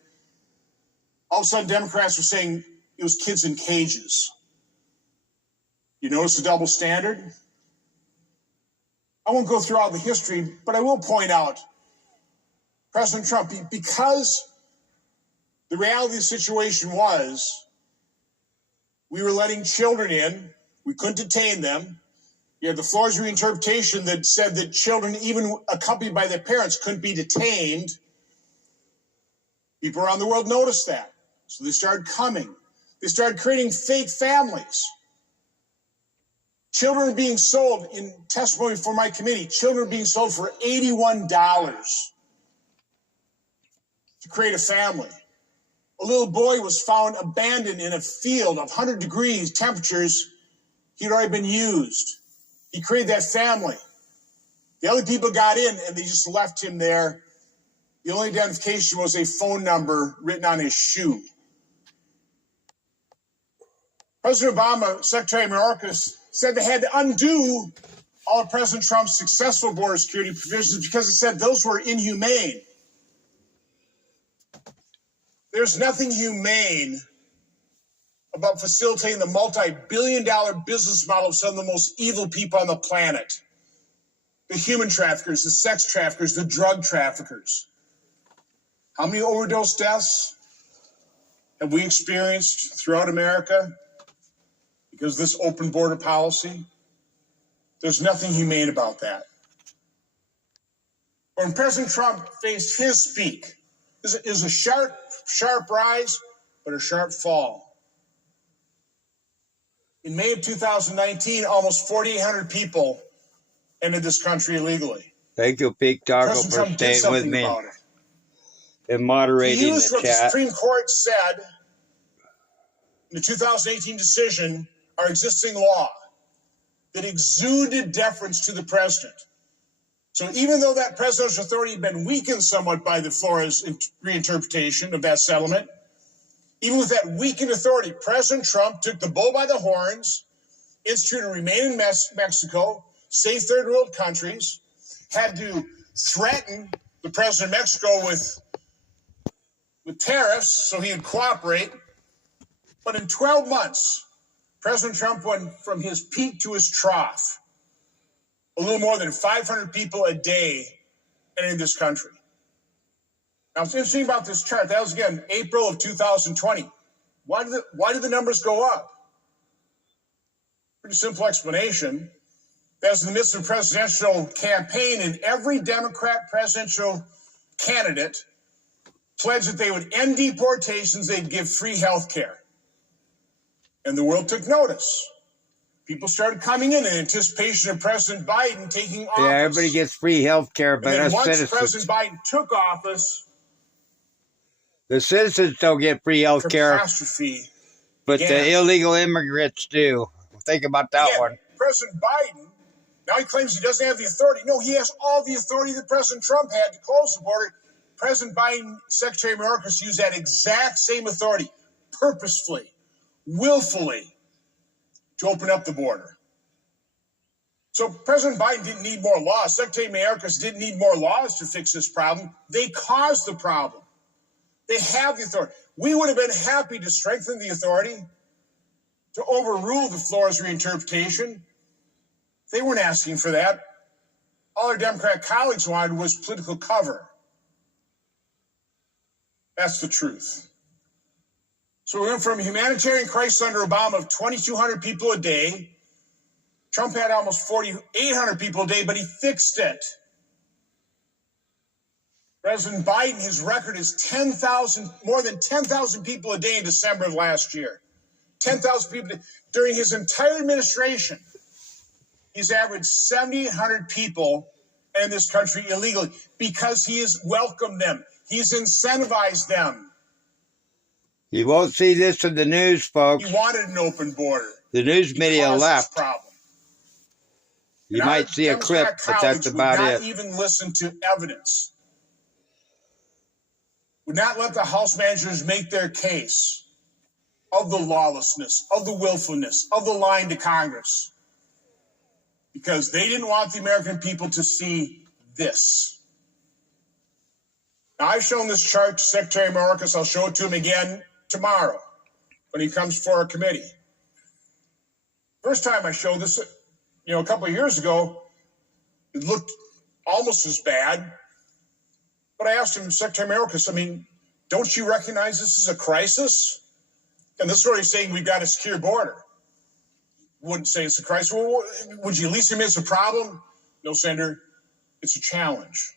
all of a sudden Democrats were saying it was kids in cages. You notice the double standard? I won't go through all the history, but I will point out President Trump, because the reality of the situation was we were letting children in. We couldn't detain them. You had the Flores reinterpretation that said that children, even accompanied by their parents, couldn't be detained. People around the world noticed that. So they started coming. They started creating fake families. Children are being sold, in testimony for my committee, children are being sold for $81 to create a family. A little boy was found abandoned in a field of 100 degrees temperatures. He'd already been used. He created that family. The other people got in and they just left him there. The only identification was a phone number written on his shoe. President Obama, Secretary Mayorkas, said they had to undo all of President Trump's successful border security provisions because it said those were inhumane. There's nothing humane about facilitating the multi-billion-dollar business model of some of the most evil people on the planet. The human traffickers, the sex traffickers, the drug traffickers. How many overdose deaths have we experienced throughout America because of this open border policy? There's nothing humane about that. When President Trump faced his peak, is a sharp rise, but a sharp fall. In May of 2019, almost 4,800 people entered this country illegally. Thank you, Pete Dargo, for staying with me and moderating the chat. What the Supreme Court said in the 2018 decision, our existing law, that exuded deference to the president. So even though that presidential authority had been weakened somewhat by the Flores reinterpretation of that settlement, even with that weakened authority, President Trump took the bull by the horns, instituted a remain in Mexico, safe third world countries, had to threaten the president of Mexico with tariffs so he would cooperate. But in 12 months, President Trump went from his peak to his trough. A little more than 500 people a day entering this country. Now, what's interesting about this chart, that was, again, April of 2020. Why did the numbers go up? Pretty simple explanation. That was in the midst of a presidential campaign, and every Democrat presidential candidate pledged that they would end deportations, they'd give free health care. And the world took notice. People started coming in anticipation of President Biden taking office. Yeah, everybody gets free health care, but us once citizens. President Biden took office, the citizens don't get free health care, but the illegal immigrants do. Think about that one. President Biden, now he claims he doesn't have the authority. No, he has all the authority that President Trump had to close the border. President Biden, Secretary Mayorkas used that exact same authority purposefully, willfully, to open up the border. So President Biden didn't need more laws. Secretary Mayorkas didn't need more laws to fix this problem. They caused the problem. They have the authority. We would have been happy to strengthen the authority, to overrule the Flores reinterpretation. They weren't asking for that. All our Democrat colleagues wanted was political cover. That's the truth. So we went from a humanitarian crisis under Obama of 2,200 people a day. Trump had almost 4,800 people a day, but he fixed it. President Biden, his record is more than 10,000 people a day in December of last year. 10,000 people a day. During his entire administration, he's averaged 7,800 people in this country illegally because he has welcomed them. He's incentivized them. You won't see this in the news, folks. He wanted an open border. The news media left. You might see a clip, but that's about it. Would not even listen to evidence. Would not let the House managers make their case of the lawlessness, of the willfulness, of the lying to Congress. Because they didn't want the American people to see this. Now, I've shown this chart to Secretary Mayorkas. I'll show it to him again tomorrow when he comes for our committee. First time I showed this, a couple of years ago, it looked almost as bad. But I asked him, Secretary Mayorkas, don't you recognize this is a crisis? And this is what he's saying, we've got a secure border. Wouldn't say it's a crisis. Well, would you at least admit it's a problem? No, Senator, it's a challenge.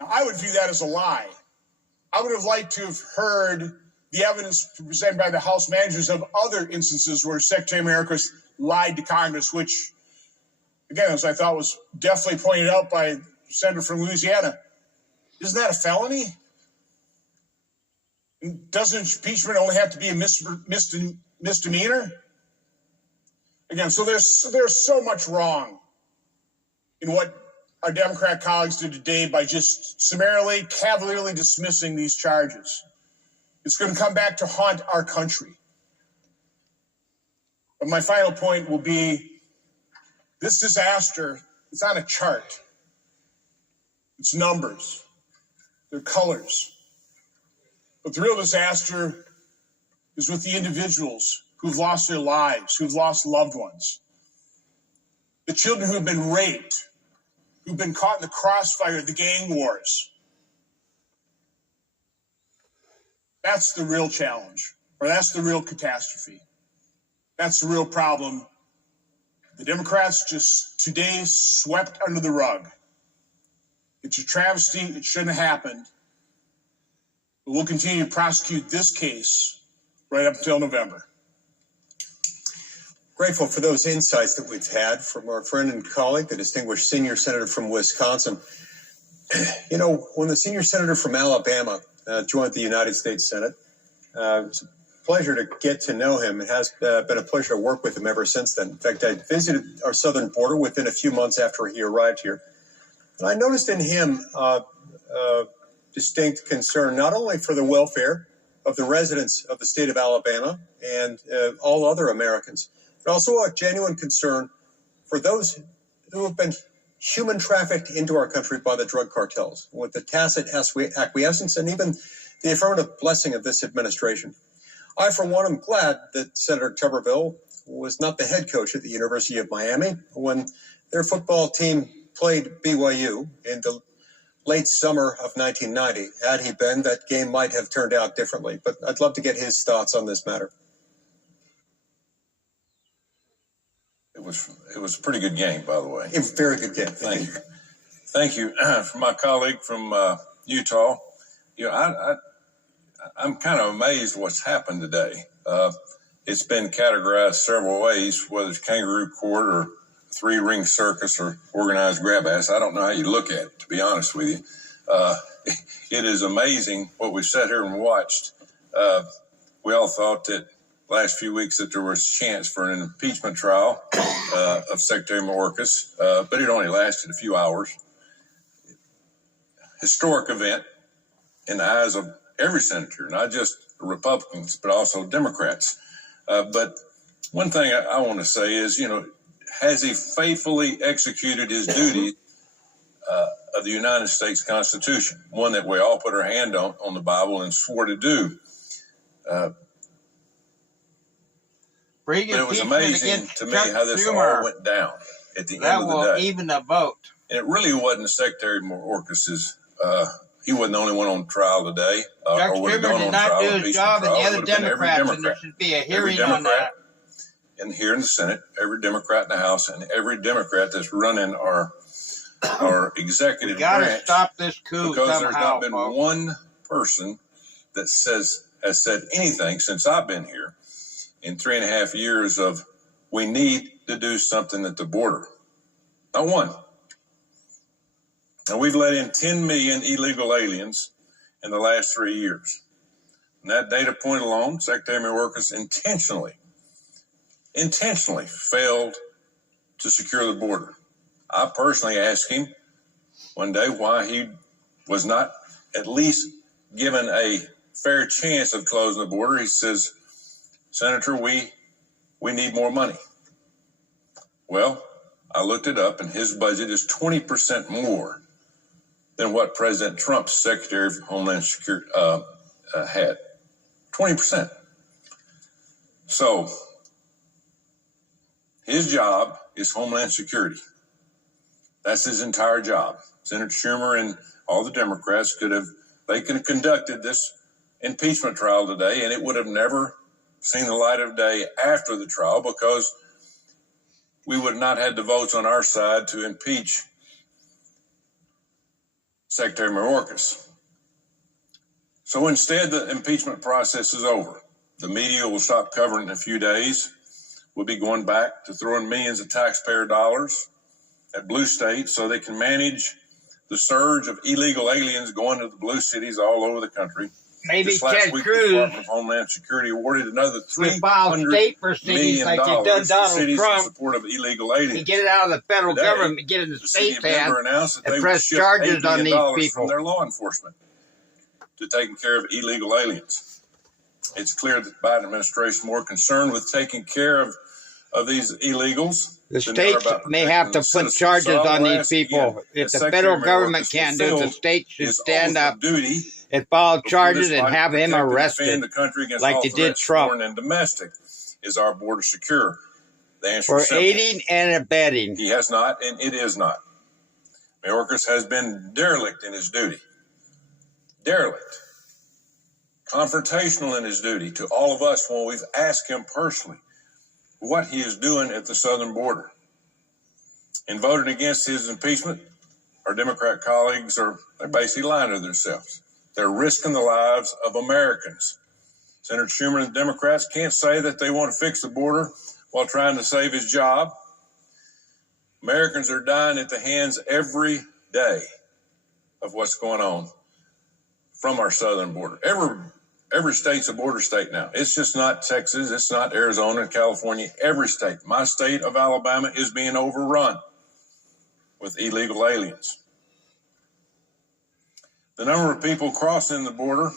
Now, I would view that as a lie. I would have liked to have heard the evidence presented by the House managers of other instances where Secretary Mayorkas lied to Congress, which, again, as I thought was definitely pointed out by the senator from Louisiana. Isn't that a felony? And doesn't impeachment only have to be a misdemeanor? Again, so there's so much wrong in what our Democrat colleagues did today by just summarily, cavalierly dismissing these charges. It's going to come back to haunt our country. But my final point will be this disaster, it's on a chart. It's numbers. They're colors. But the real disaster is with the individuals who've lost their lives, who've lost loved ones. The children who've been raped, who've been caught in the crossfire of the gang wars. That's the real challenge, or that's the real catastrophe. That's the real problem. The Democrats just today swept under the rug. It's a travesty. It shouldn't have happened. But we'll continue to prosecute this case right up until November. Grateful for those insights that we've had from our friend and colleague, the distinguished senior senator from Wisconsin. When the senior senator from Alabama joined the United States Senate, it's a pleasure to get to know him. It has been a pleasure to work with him ever since then. In fact, I visited our southern border within a few months after he arrived here. And I noticed in him distinct concern, not only for the welfare of the residents of the state of Alabama and all other Americans, but also a genuine concern for those who have been human trafficked into our country by the drug cartels, with the tacit acquiescence and even the affirmative blessing of this administration. I, for one, am glad that Senator Tuberville was not the head coach at the University of Miami when their football team played BYU in the late summer of 1990. Had he been, that game might have turned out differently. But I'd love to get his thoughts on this matter. It was a pretty good game, by the way. It was a very good game. Thank you. Thank you. For my colleague from Utah. I'm kind of amazed what's happened today. It's been categorized several ways, whether it's kangaroo court or three-ring circus or organized grab ass. I don't know how you look at it, to be honest with you. It is amazing what we've sat here and watched. We all thought that last few weeks that there was a chance for an impeachment trial of Secretary Mayorkas, but it only lasted a few hours. Historic event in the eyes of every senator, not just Republicans, but also Democrats. But one thing I want to say is, has he faithfully executed his duty of the United States Constitution, one that we all put our hand on the Bible and swore to do? But it was amazing to me how this all went down at the end of the day. Even the vote. And it really wasn't Secretary Mayorkas's. He wasn't the only one on trial today. Chuck Schumer did not do his job, and the other Democrats, and there should be a hearing on that. And here in the Senate, every Democrat in the House, and every Democrat that's running our executive branch. Got to stop this coup because somehow, there's not been folks. one person that has said anything since I've been here in 3.5 years of we need to do something at the border. Not one. And we've let in 10 million illegal aliens in the last 3 years. And that data point alone, Secretary Mayorkas intentionally failed to secure the border. I personally asked him one day why he was not at least given a fair chance of closing the border. He says, Senator, we need more money. Well, I looked it up, and his budget is 20% more than what President Trump's Secretary of Homeland Security had. 20%. So his job is Homeland Security. That's his entire job. Senator Schumer and all the Democrats could have conducted this impeachment trial today, and it would have never seen the light of day after the trial because we would not have the votes on our side to impeach Secretary Mayorkas. So instead, the impeachment process is over. The media will stop covering it in a few days. We'll be going back to throwing millions of taxpayer dollars at blue states so they can manage the surge of illegal aliens going to the blue cities all over the country. Maybe Just last Ted week, Cruz the Department of Homeland Security awarded another state $300 million for cities like they've done to Donald cities Trump in support of illegal aliens. to get it out of the federal Today, government, get it in the city state's of Denver hands, announced that and they would press shift charges $8 on million these people. from their law enforcement to taking care of illegal aliens. It's clear that the Biden administration is more concerned with taking care of these illegals. The than they are states about may have to protecting the put citizens. charges So I on will these ask again, people. If as the Secretary federal government Mayorkas can't do it, the fulfilled states should his stand oath up of duty and file before charges this and body have him protect and arrested defend the country against like all they did threats, Trump foreign and domestic. Is our border secure? The answer for is simple. aiding and abetting. He has not, and it is not. Mayorkas has been derelict in his duty. Derelict. Confrontational in his duty to all of us when we've asked him personally what he is doing at the southern border. In voting against his impeachment, our Democrat colleagues they're basically lying to themselves. They're risking the lives of Americans. Senator Schumer and the Democrats can't say that they want to fix the border while trying to save his job. Americans are dying at the hands every day of what's going on from our southern border. Every state's a border state now. It's just not Texas. It's not Arizona and California. Every state. My state of Alabama is being overrun with illegal aliens. The number of people crossing the border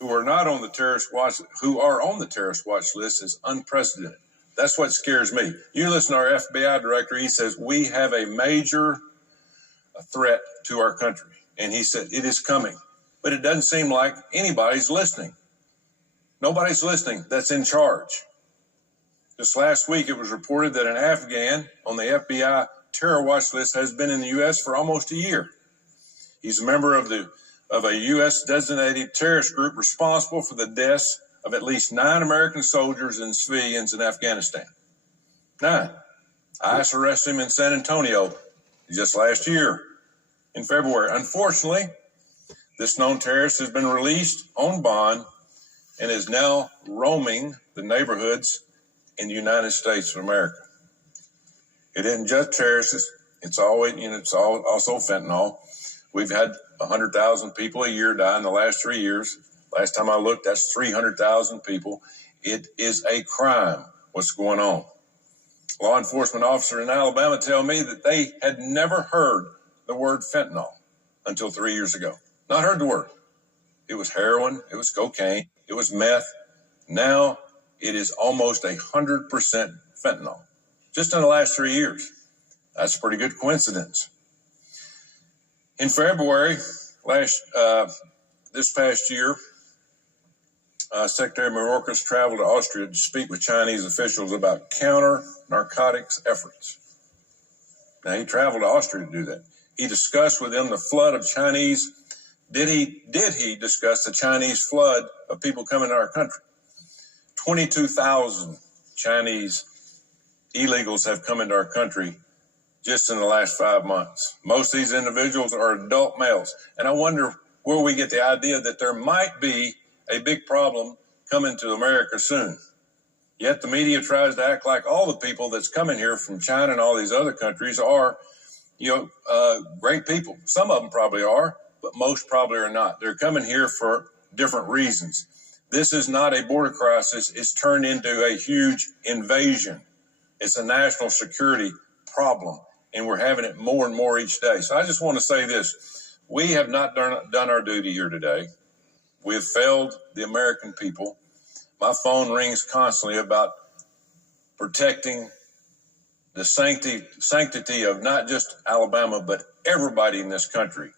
who are on the terrorist watch list is unprecedented. That's what scares me. You listen to our FBI director, he says, we have a major threat to our country. And he said, it is coming. But it doesn't seem like anybody's listening. Nobody's listening that's in charge. Just last week, it was reported that an Afghan on the FBI terror watch list has been in the U.S. for almost a year. He's a member of a U.S. designated terrorist group responsible for the deaths of at least 9 American soldiers and civilians in Afghanistan. 9. ICE arrested him in San Antonio just last year in February. Unfortunately, this known terrorist has been released on bond and is now roaming the neighborhoods in the United States of America. It isn't just terrorists. It's always, it's also fentanyl. We've had 100,000 people a year die in the last 3 years. Last time I looked, that's 300,000 people. It is a crime what's going on. Law enforcement officer in Alabama tell me that they had never heard the word fentanyl until 3 years ago. Not heard the word. It was heroin, it was cocaine, it was meth. Now it is almost 100% fentanyl. Just in the last 3 years. That's a pretty good coincidence. In February, this past year, Secretary Mayorkas traveled to Austria to speak with Chinese officials about counter-narcotics efforts. Now, he traveled to Austria to do that. He discussed with them the flood of Chinese. Did he discuss the Chinese flood of people coming to our country? 22,000 Chinese illegals have come into our country just in the last 5 months. Most of these individuals are adult males. And I wonder where we get the idea that there might be a big problem coming to America soon. Yet the media tries to act like all the people that's coming here from China and all these other countries are, great people. Some of them probably are, but most probably are not. They're coming here for different reasons. This is not a border crisis. It's turned into a huge invasion. It's a national security problem, and we're having it more and more each day. So I just want to say this. We have not done our duty here today. We have failed the American people. My phone rings constantly about protecting the sanctity of not just Alabama, but everybody in this country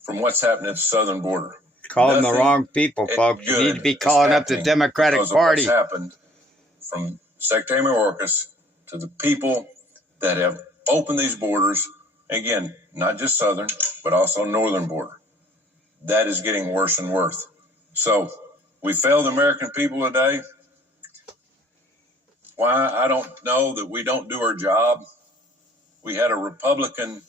from what's happening at the southern border. Calling the wrong people, folks. You need to be calling up the Democratic Party. What's happened from Secretary Mayorkas to the people that have opened these borders, again, not just southern, but also northern border. That is getting worse and worse. So we failed the American people today. Why? I don't know that we don't do our job. We had a Republican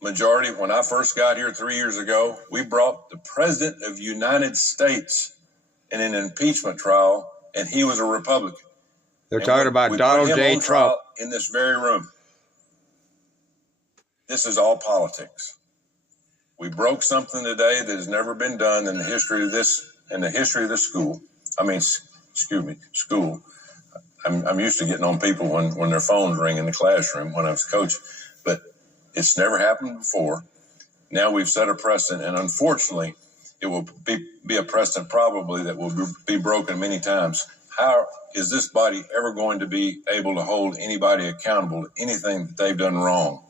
majority when I first got here 3 years ago. We brought the President of the United States in an impeachment trial, and he was a Republican. They're talking about Donald J. Trump in this very room. This is all politics. We broke something today that has never been done in the history of this school. School. I'm used to getting on people when their phones ring in the classroom when I was coach, but it's never happened before. Now we've set a precedent, and unfortunately, it will be a precedent probably that will be broken many times. How is this body ever going to be able to hold anybody accountable to anything that they've done wrong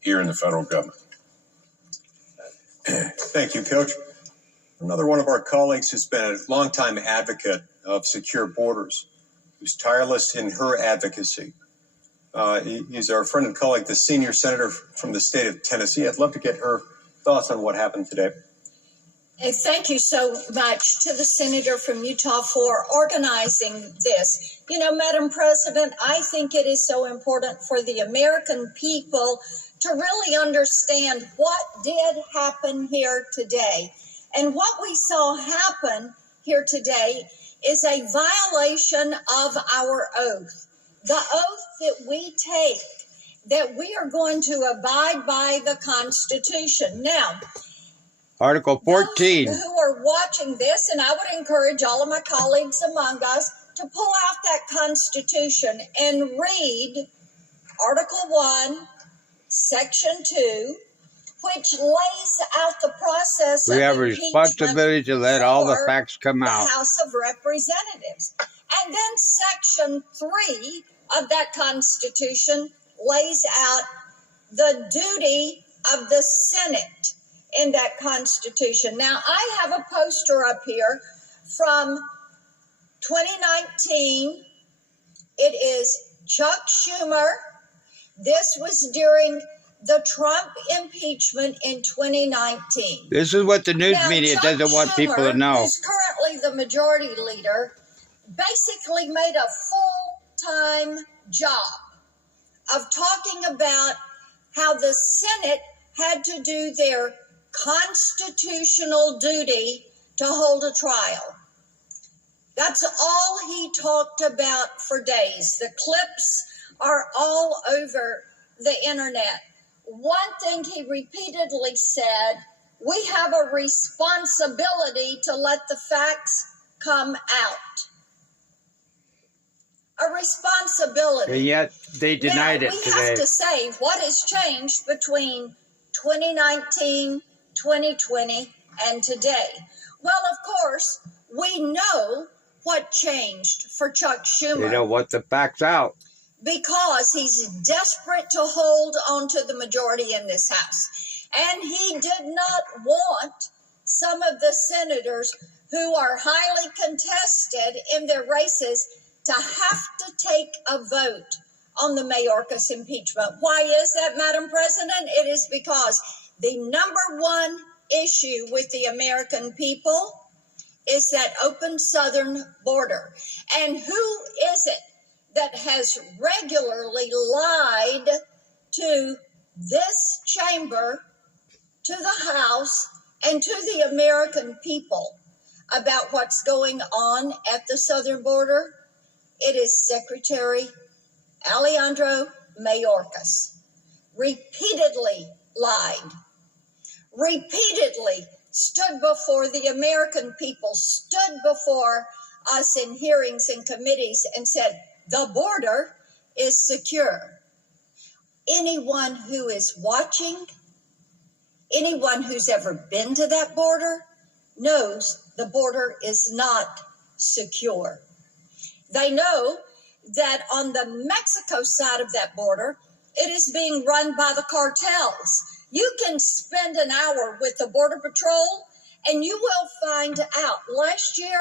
here in the federal government? Thank you, Coach. Another one of our colleagues who's been a longtime advocate of secure borders, who's tireless in her advocacy. He's our friend and colleague, the senior senator from the state of Tennessee. I'd love to get her thoughts on what happened today. Thank you so much to the senator from Utah for organizing this. Madam President, I think it is so important for the American people to really understand what did happen here today. And what we saw happen here today is a violation of our oath. The oath that we take, that we are going to abide by the Constitution. Now, Article 14. Those who are watching this, and I would encourage all of my colleagues among us to pull out that Constitution and read Article 1, Section 2, which lays out the process we have a responsibility to let all the facts come out. The House of Representatives. And then Section 3 of that Constitution lays out the duty of the Senate in that Constitution. Now, I have a poster up here from 2019. It is Chuck Schumer. This was during the Trump impeachment in 2019. This is what the news media Chuck doesn't want people to Schumer, know. who's currently the majority leader, basically made a full-time job of talking about how the Senate had to do their constitutional duty to hold a trial. That's all he talked about for days. The clips are all over the internet. One thing he repeatedly said, we have a responsibility to let the facts come out. A responsibility. And yet they denied it today. We have to say what has changed between 2019, 2020, and today. Well, of course, we know what changed for Chuck Schumer. You know what? The fact's out. Because he's desperate to hold on to the majority in this House. And he did not want some of the senators who are highly contested in their races to have to take a vote on the Mayorkas impeachment. Why is that, Madam President? It is because the number one issue with the American people is that open southern border. And who is it that has regularly lied to this chamber, to the House, and to the American people about what's going on at the southern border? It is Secretary Alejandro Mayorkas. Repeatedly lied, repeatedly stood before the American people, stood before us in hearings and committees and said, the border is secure. Anyone who is watching, anyone who's ever been to that border knows the border is not secure. They know that on the Mexico side of that border, it is being run by the cartels. You can spend an hour with the Border Patrol and you will find out. Last year,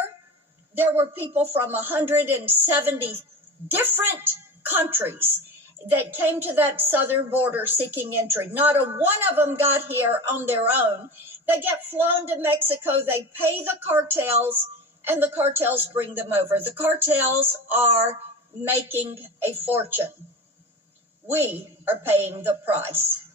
there were people from 170 different countries that came to that southern border seeking entry. Not a one of them got here on their own. They get flown to Mexico, they pay the cartels, and the cartels bring them over. The cartels are making a fortune. We are paying the price.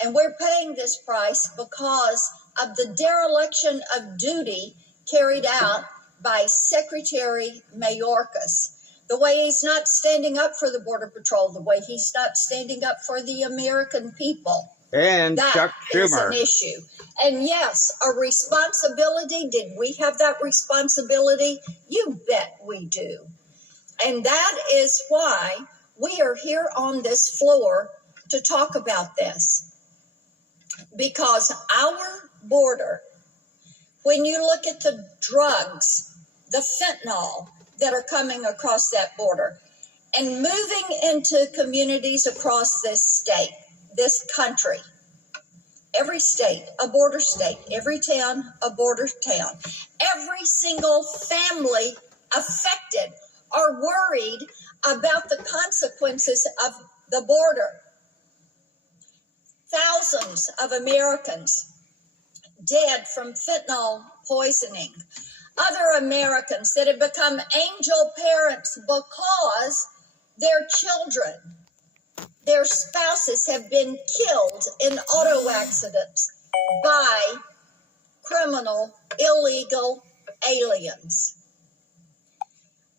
And we're paying this price because of the dereliction of duty carried out by Secretary Mayorkas. The way he's not standing up for the Border Patrol, the way he's not standing up for the American people. And Chuck Schumer. That is an issue. And yes, a responsibility. Did we have that responsibility? You bet we do. And that is why we are here on this floor to talk about this. Because our border, when you look at the drugs, the fentanyl that are coming across that border and moving into communities across this state, this country, every state, a border state, every town, a border town, every single family affected are worried about the consequences of the border. Thousands of Americans dead from fentanyl poisoning. Other Americans that have become angel parents because their children, their spouses have been killed in auto accidents by criminal, illegal aliens.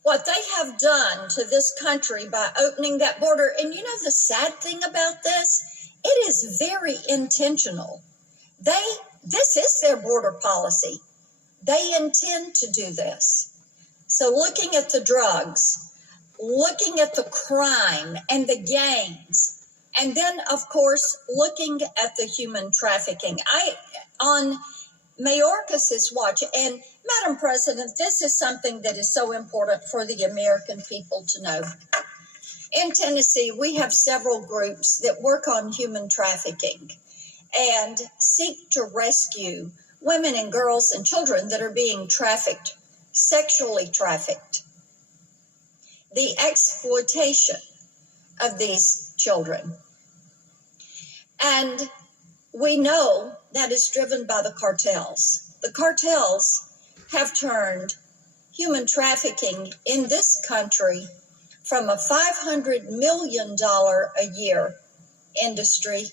What they have done to this country by opening that border, and you know the sad thing about this? It is very intentional. This is their border policy. They intend to do this. So looking at the drugs, looking at the crime and the gangs, and then, of course, looking at the human trafficking. On Mayorkas's watch, and Madam President, this is something that is so important for the American people to know. In Tennessee, we have several groups that work on human trafficking and seek to rescue women and girls and children that are being trafficked, sexually trafficked. The exploitation of these children. And we know that is driven by the cartels. The cartels have turned human trafficking in this country from a $500 million a year industry,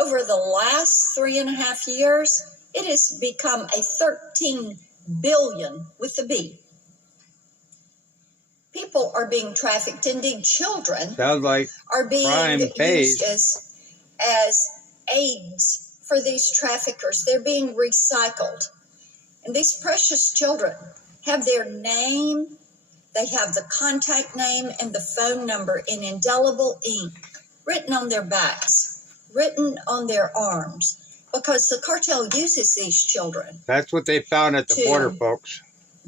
over the last 3.5 years, it has become a 13 billion with a B. People are being trafficked. Indeed, children sounds like are being pays. used as aids for these traffickers. They're being recycled. And these precious children have their name, they have the contact name and the phone number in indelible ink written on their backs, written on their arms, because the cartel uses these children. That's what they found at the border, folks.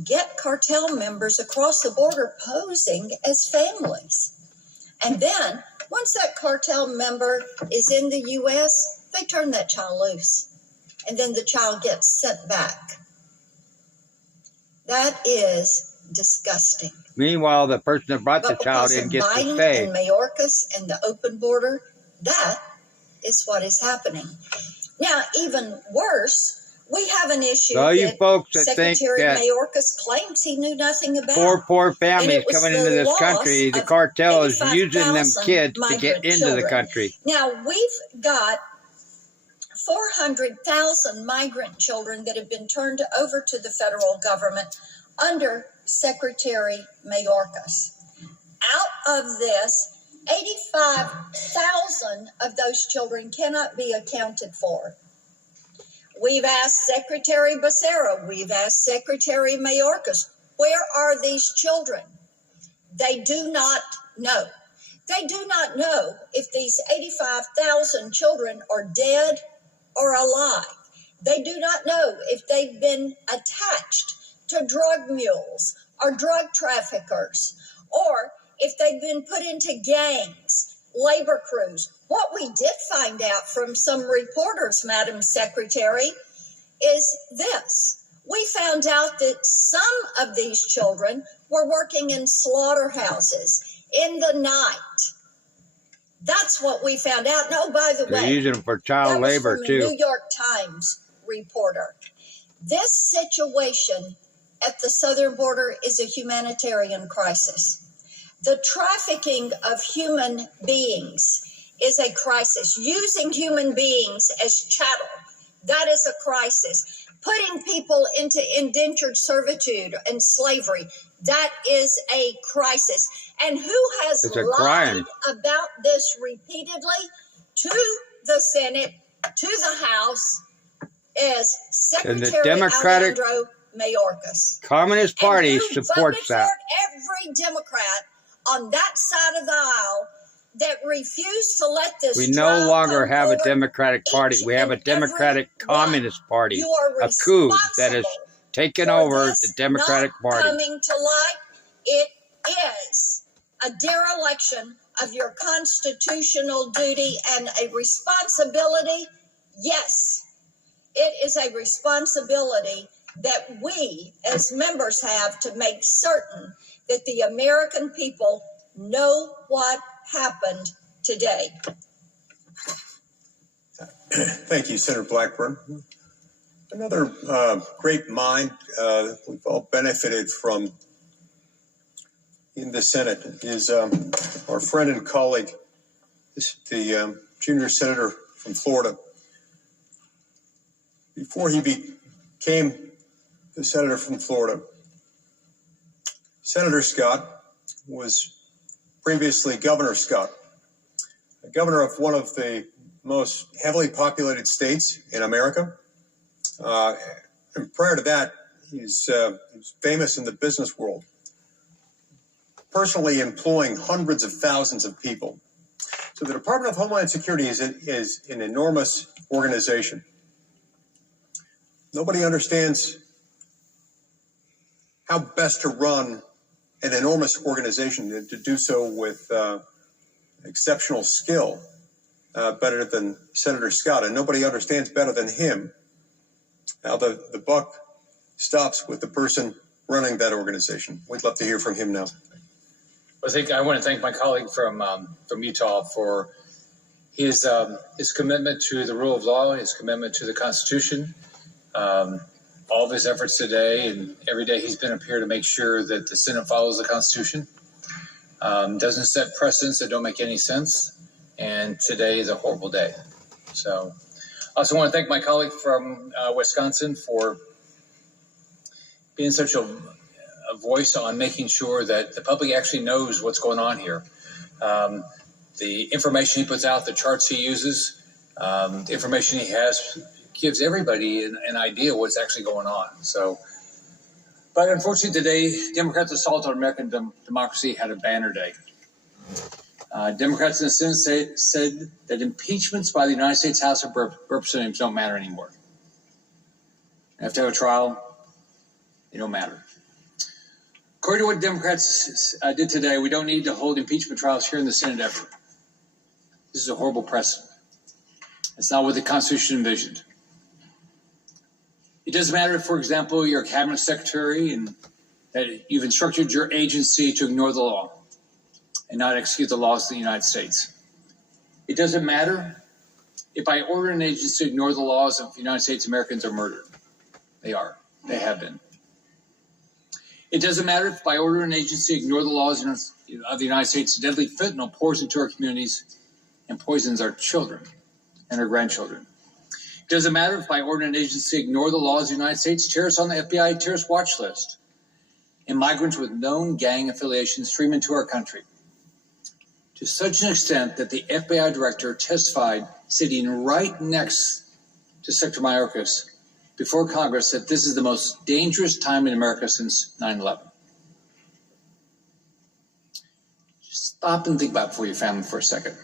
Get cartel members across the border posing as families. And then, once that cartel member is in the U.S., they turn that child loose. And then the child gets sent back. That is disgusting. Meanwhile, the person that brought the child in gets to stay. And Mayorkas and the open border, that is what is happening. Now, even worse, we have an issue you folks that Secretary think that Mayorkas claims he knew nothing about. Poor families coming into this country, the cartel is using them kids to get into the country. Now, we've got 400,000 migrant children that have been turned over to the federal government under Secretary Mayorkas. Out of this, 85,000 of those children cannot be accounted for. We've asked Secretary Becerra, we've asked Secretary Mayorkas, where are these children? They do not know. They do not know if these 85,000 children are dead or alive. They do not know if they've been attached to drug mules or drug traffickers, or if they've been put into gangs, labor crews. What we did find out from some reporters, Madam Secretary, is this. We found out that some of these children were working in slaughterhouses in the night. That's what we found out. No, by the way, they're using them for child labor, from too. A New York Times reporter. This situation at the southern border is a humanitarian crisis. The trafficking of human beings is a crisis. Using human beings as chattel, that is a crisis. Putting people into indentured servitude and slavery, that is a crisis. And who has lied about this repeatedly to the Senate, to the House, is Secretary Alejandro Mayorkas. Communist Party supports that. Every Democrat on that side of the aisle that refused to let this. We no longer have a Democratic Party. We have a Democratic Communist Party. A coup that has taken over the Democratic Party. Coming to light, it is a dereliction of your constitutional duty and a responsibility. Yes, it is a responsibility that we as members have to make certain that the American people know what happened today. Thank you, Senator Blackburn. Another great mind we've all benefited from in the Senate is our friend and colleague, the junior senator from Florida. Before he became the senator from Florida, Senator Scott was previously Governor Scott, governor of one of the most heavily populated states in America. And prior to that, he was famous in the business world, personally employing hundreds of thousands of people. So the Department of Homeland Security is an enormous organization. Nobody understands how best to run an enormous organization, and to do so with exceptional skill, better than Senator Scott. And nobody understands better than him how the buck stops with the person running that organization. We'd love to hear from him now. I want to thank my colleague from Utah for his commitment to the rule of law, his commitment to the Constitution, all of his efforts today and every day he's been up here to make sure that the Senate follows the Constitution, doesn't set precedents that don't make any sense, and today is a horrible day. So I also want to thank my colleague from Wisconsin for being such a voice on making sure that the public actually knows what's going on here. The information he puts out, the charts he uses, the information he has gives everybody an idea what's actually going on. So, but unfortunately today, Democrats' assault on American democracy had a banner day. Democrats in the Senate said that impeachments by the United States House of Representatives don't matter anymore. You have to have a trial. They don't matter. According to what Democrats did today, we don't need to hold impeachment trials here in the Senate ever. This is a horrible precedent. It's not what the Constitution envisioned. It doesn't matter if, for example, you're a cabinet secretary and that you've instructed your agency to ignore the law and not execute the laws of the United States. It doesn't matter if I order an agency to ignore the laws of the United States, Americans are murdered. They are. They have been. It doesn't matter if by order an agency ignore the laws of the United States, deadly fentanyl pours into our communities and poisons our children and our grandchildren. It doesn't matter if by order an agency ignore the laws of the United States, terrorists on the FBI terrorist watch list, and migrants with known gang affiliations stream into our country. To such an extent that the FBI director testified sitting right next to Secretary Mayorkas before Congress that this is the most dangerous time in America since 9/11. Just stop and think about it for your family for a second.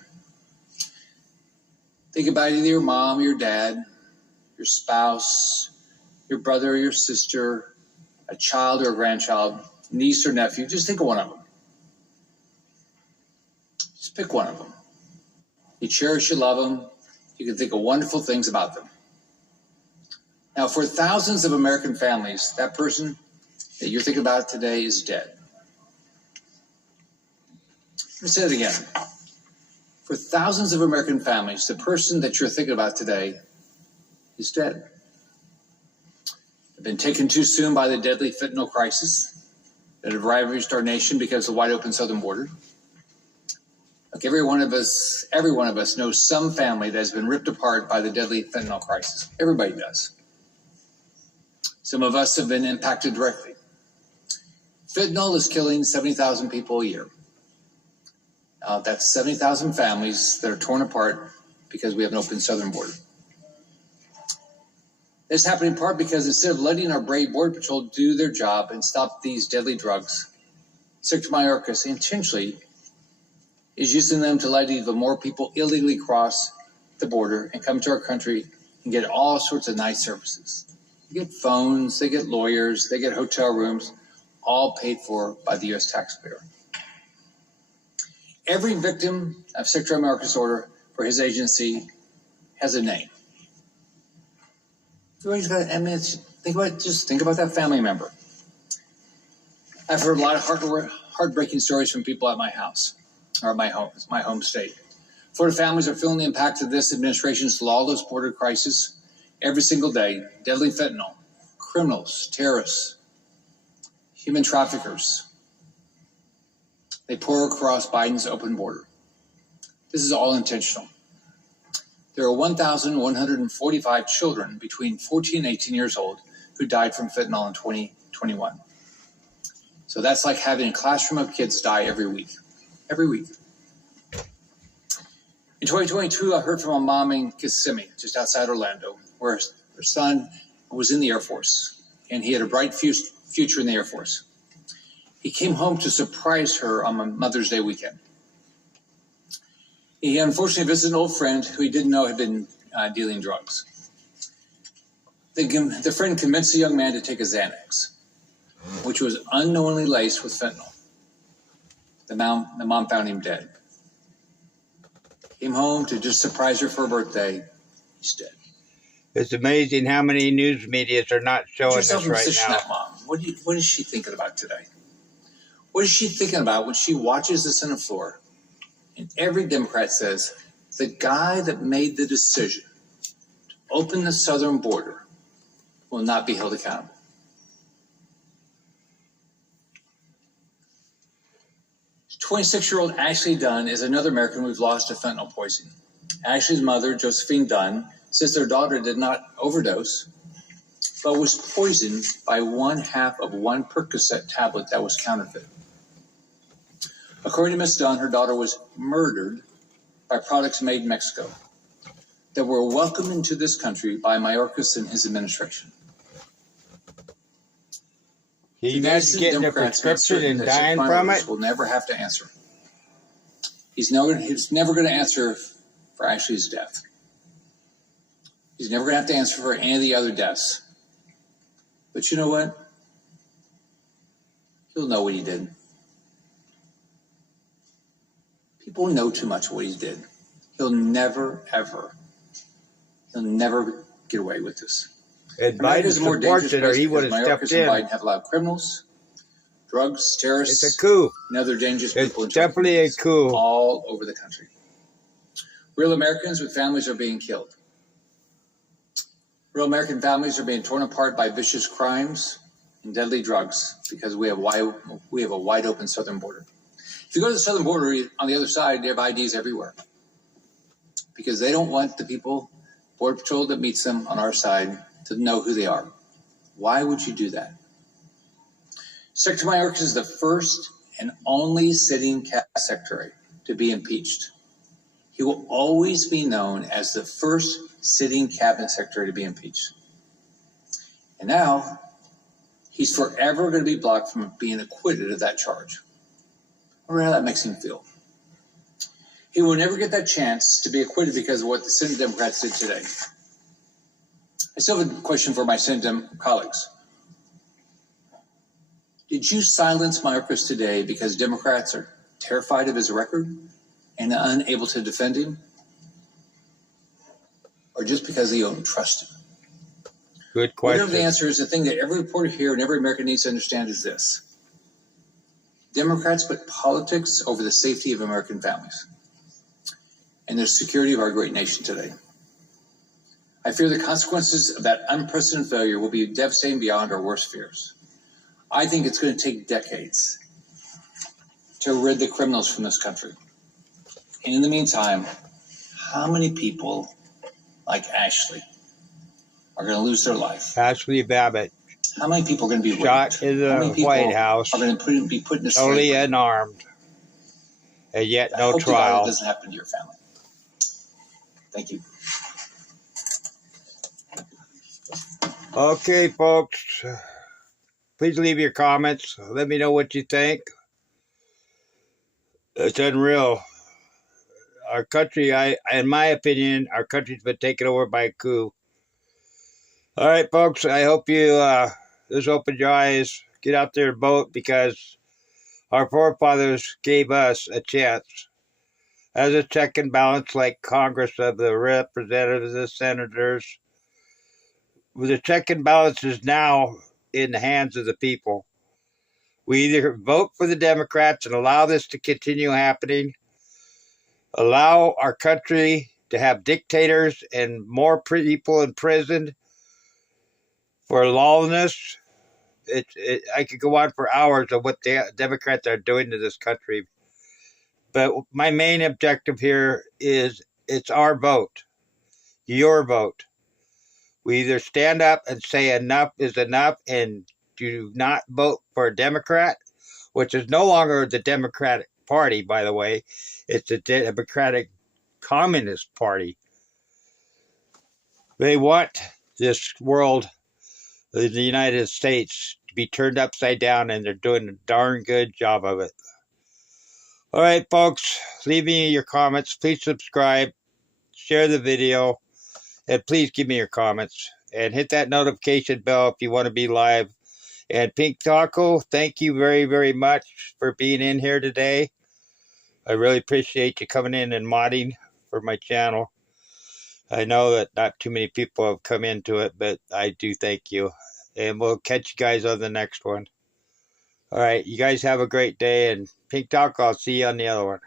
Think about either your mom or your dad, your spouse, your brother or your sister, a child or a grandchild, niece or nephew. Just think of one of them. Just pick one of them. You cherish, you love them. You can think of wonderful things about them. Now, for thousands of American families, that person that you're thinking about today is dead. Let me say it again. For thousands of American families, the person that you're thinking about today is dead. They've been taken too soon by the deadly fentanyl crisis that have ravaged our nation because of the wide open southern border. Like every one of us knows some family that has been ripped apart by the deadly fentanyl crisis. Everybody does. Some of us have been impacted directly. Fentanyl is killing 70,000 people a year. That's 70,000 families that are torn apart because we have an open southern border. This happened in part because instead of letting our brave Border Patrol do their job and stop these deadly drugs, Secretary Mayorkas intentionally is using them to let even more people illegally cross the border and come to our country and get all sorts of nice services. They get phones, they get lawyers, they get hotel rooms, all paid for by the U.S. taxpayer. Every victim of Secretary Mayorkas' order for his agency has a name. Everybody's got, I mean, think about that family member. I've heard a lot of heartbreaking stories from people at my house, or my home state. Florida families are feeling the impact of this administration's lawless border crisis every single day. Deadly fentanyl, criminals, terrorists, human traffickers. They pour across Biden's open border. This is all intentional. There are 1,145 children between 14 and 18 years old who died from fentanyl in 2021. So that's like having a classroom of kids die every week. Every week. In 2022, I heard from a mom in Kissimmee, just outside Orlando, where her son was in the Air Force, and he had a bright future in the Air Force. He came home to surprise her on Mother's Day weekend. He unfortunately visited an old friend who he didn't know had been dealing drugs. The friend convinced the young man to take a Xanax, which was unknowingly laced with fentanyl. The mom found him dead. Came home to just surprise her for her birthday. He's dead. It's amazing how many news medias are not showing us right now. That mom. What is she thinking about today? What is she thinking about when she watches the Senate floor and every Democrat says, the guy that made the decision to open the southern border will not be held accountable? This 26-year-old Ashley Dunn is another American we've lost to fentanyl poisoning. Ashley's mother, Josephine Dunn, says their daughter did not overdose, but was poisoned by 1/2 of one Percocet tablet that was counterfeit. According to Ms. Dunn, her daughter was murdered by products made in Mexico that were welcomed into this country by Mayorkas and his administration. Can you imagine getting a prescription and dying from it? Will never have to answer. He's never going to answer for Ashley's death. He's never going to have to answer for any of the other deaths. But you know what? He'll know what he did. People know too much what he did. He'll never get away with this. And Biden supports it, or he would have stepped in. Biden have allowed criminals, drugs, terrorists, it's a coup. And other dangerous people. It's definitely a coup. All over the country. Real Americans with families are being killed. Real American families are being torn apart by vicious crimes and deadly drugs because we have a wide open southern border. If you go to the southern border, on the other side, they have IDs everywhere because they don't want the people, Border Patrol that meets them on our side, to know who they are. Why would you do that? Secretary Mayorkas is the first and only sitting cabinet secretary to be impeached. He will always be known as the first sitting cabinet secretary to be impeached. And now, he's forever going to be blocked from being acquitted of that charge. I wonder how that makes him feel. He will never get that chance to be acquitted because of what the Senate Democrats did today. I still have a question for my Senate colleagues. Did you silence Mayorkas today because Democrats are terrified of his record and unable to defend him? Or just because they don't trust him? Good question. Whatever the answer is, the thing that every reporter here and every American needs to understand is this. Democrats put politics over the safety of American families and the security of our great nation today. I fear the consequences of that unprecedented failure will be devastating beyond our worst fears. I think it's going to take decades to rid the criminals from this country. And in the meantime, how many people like Ashley are going to lose their life? Ashley Babbitt. How many people are going to be shot in the White House? Are going to be put in totally unarmed, and yet no trial. It doesn't happen to your family. Thank you. Okay, folks. Please leave your comments. Let me know what you think. It's unreal. Our country, in my opinion, our country's been taken over by a coup. All right, folks. I hope you this opened your eyes. Get out there and vote because our forefathers gave us a chance. As a check and balance, like Congress of the representatives, the senators. The check and balance is now in the hands of the people. We either vote for the Democrats and allow this to continue happening, allow our country to have dictators and more people in prison for lawlessness. I could go on for hours of what the Democrats are doing to this country. But my main objective here is it's our vote, your vote. We either stand up and say enough is enough and do not vote for a Democrat, which is no longer the Democratic Party, by the way. It's the Democratic Communist Party. They want this world, the United States, to be turned upside down, and they're doing a darn good job of it. All right, folks, leave me your comments. Please subscribe, share the video, and please give me your comments. And hit that notification bell if you want to be live. And Pink Taco, thank you very, very much for being in here today. I really appreciate you coming in and modding for my channel. I know that not too many people have come into it, but I do thank you. And we'll catch you guys on the next one. All right, you guys have a great day. And Pink Taco, I'll see you on the other one.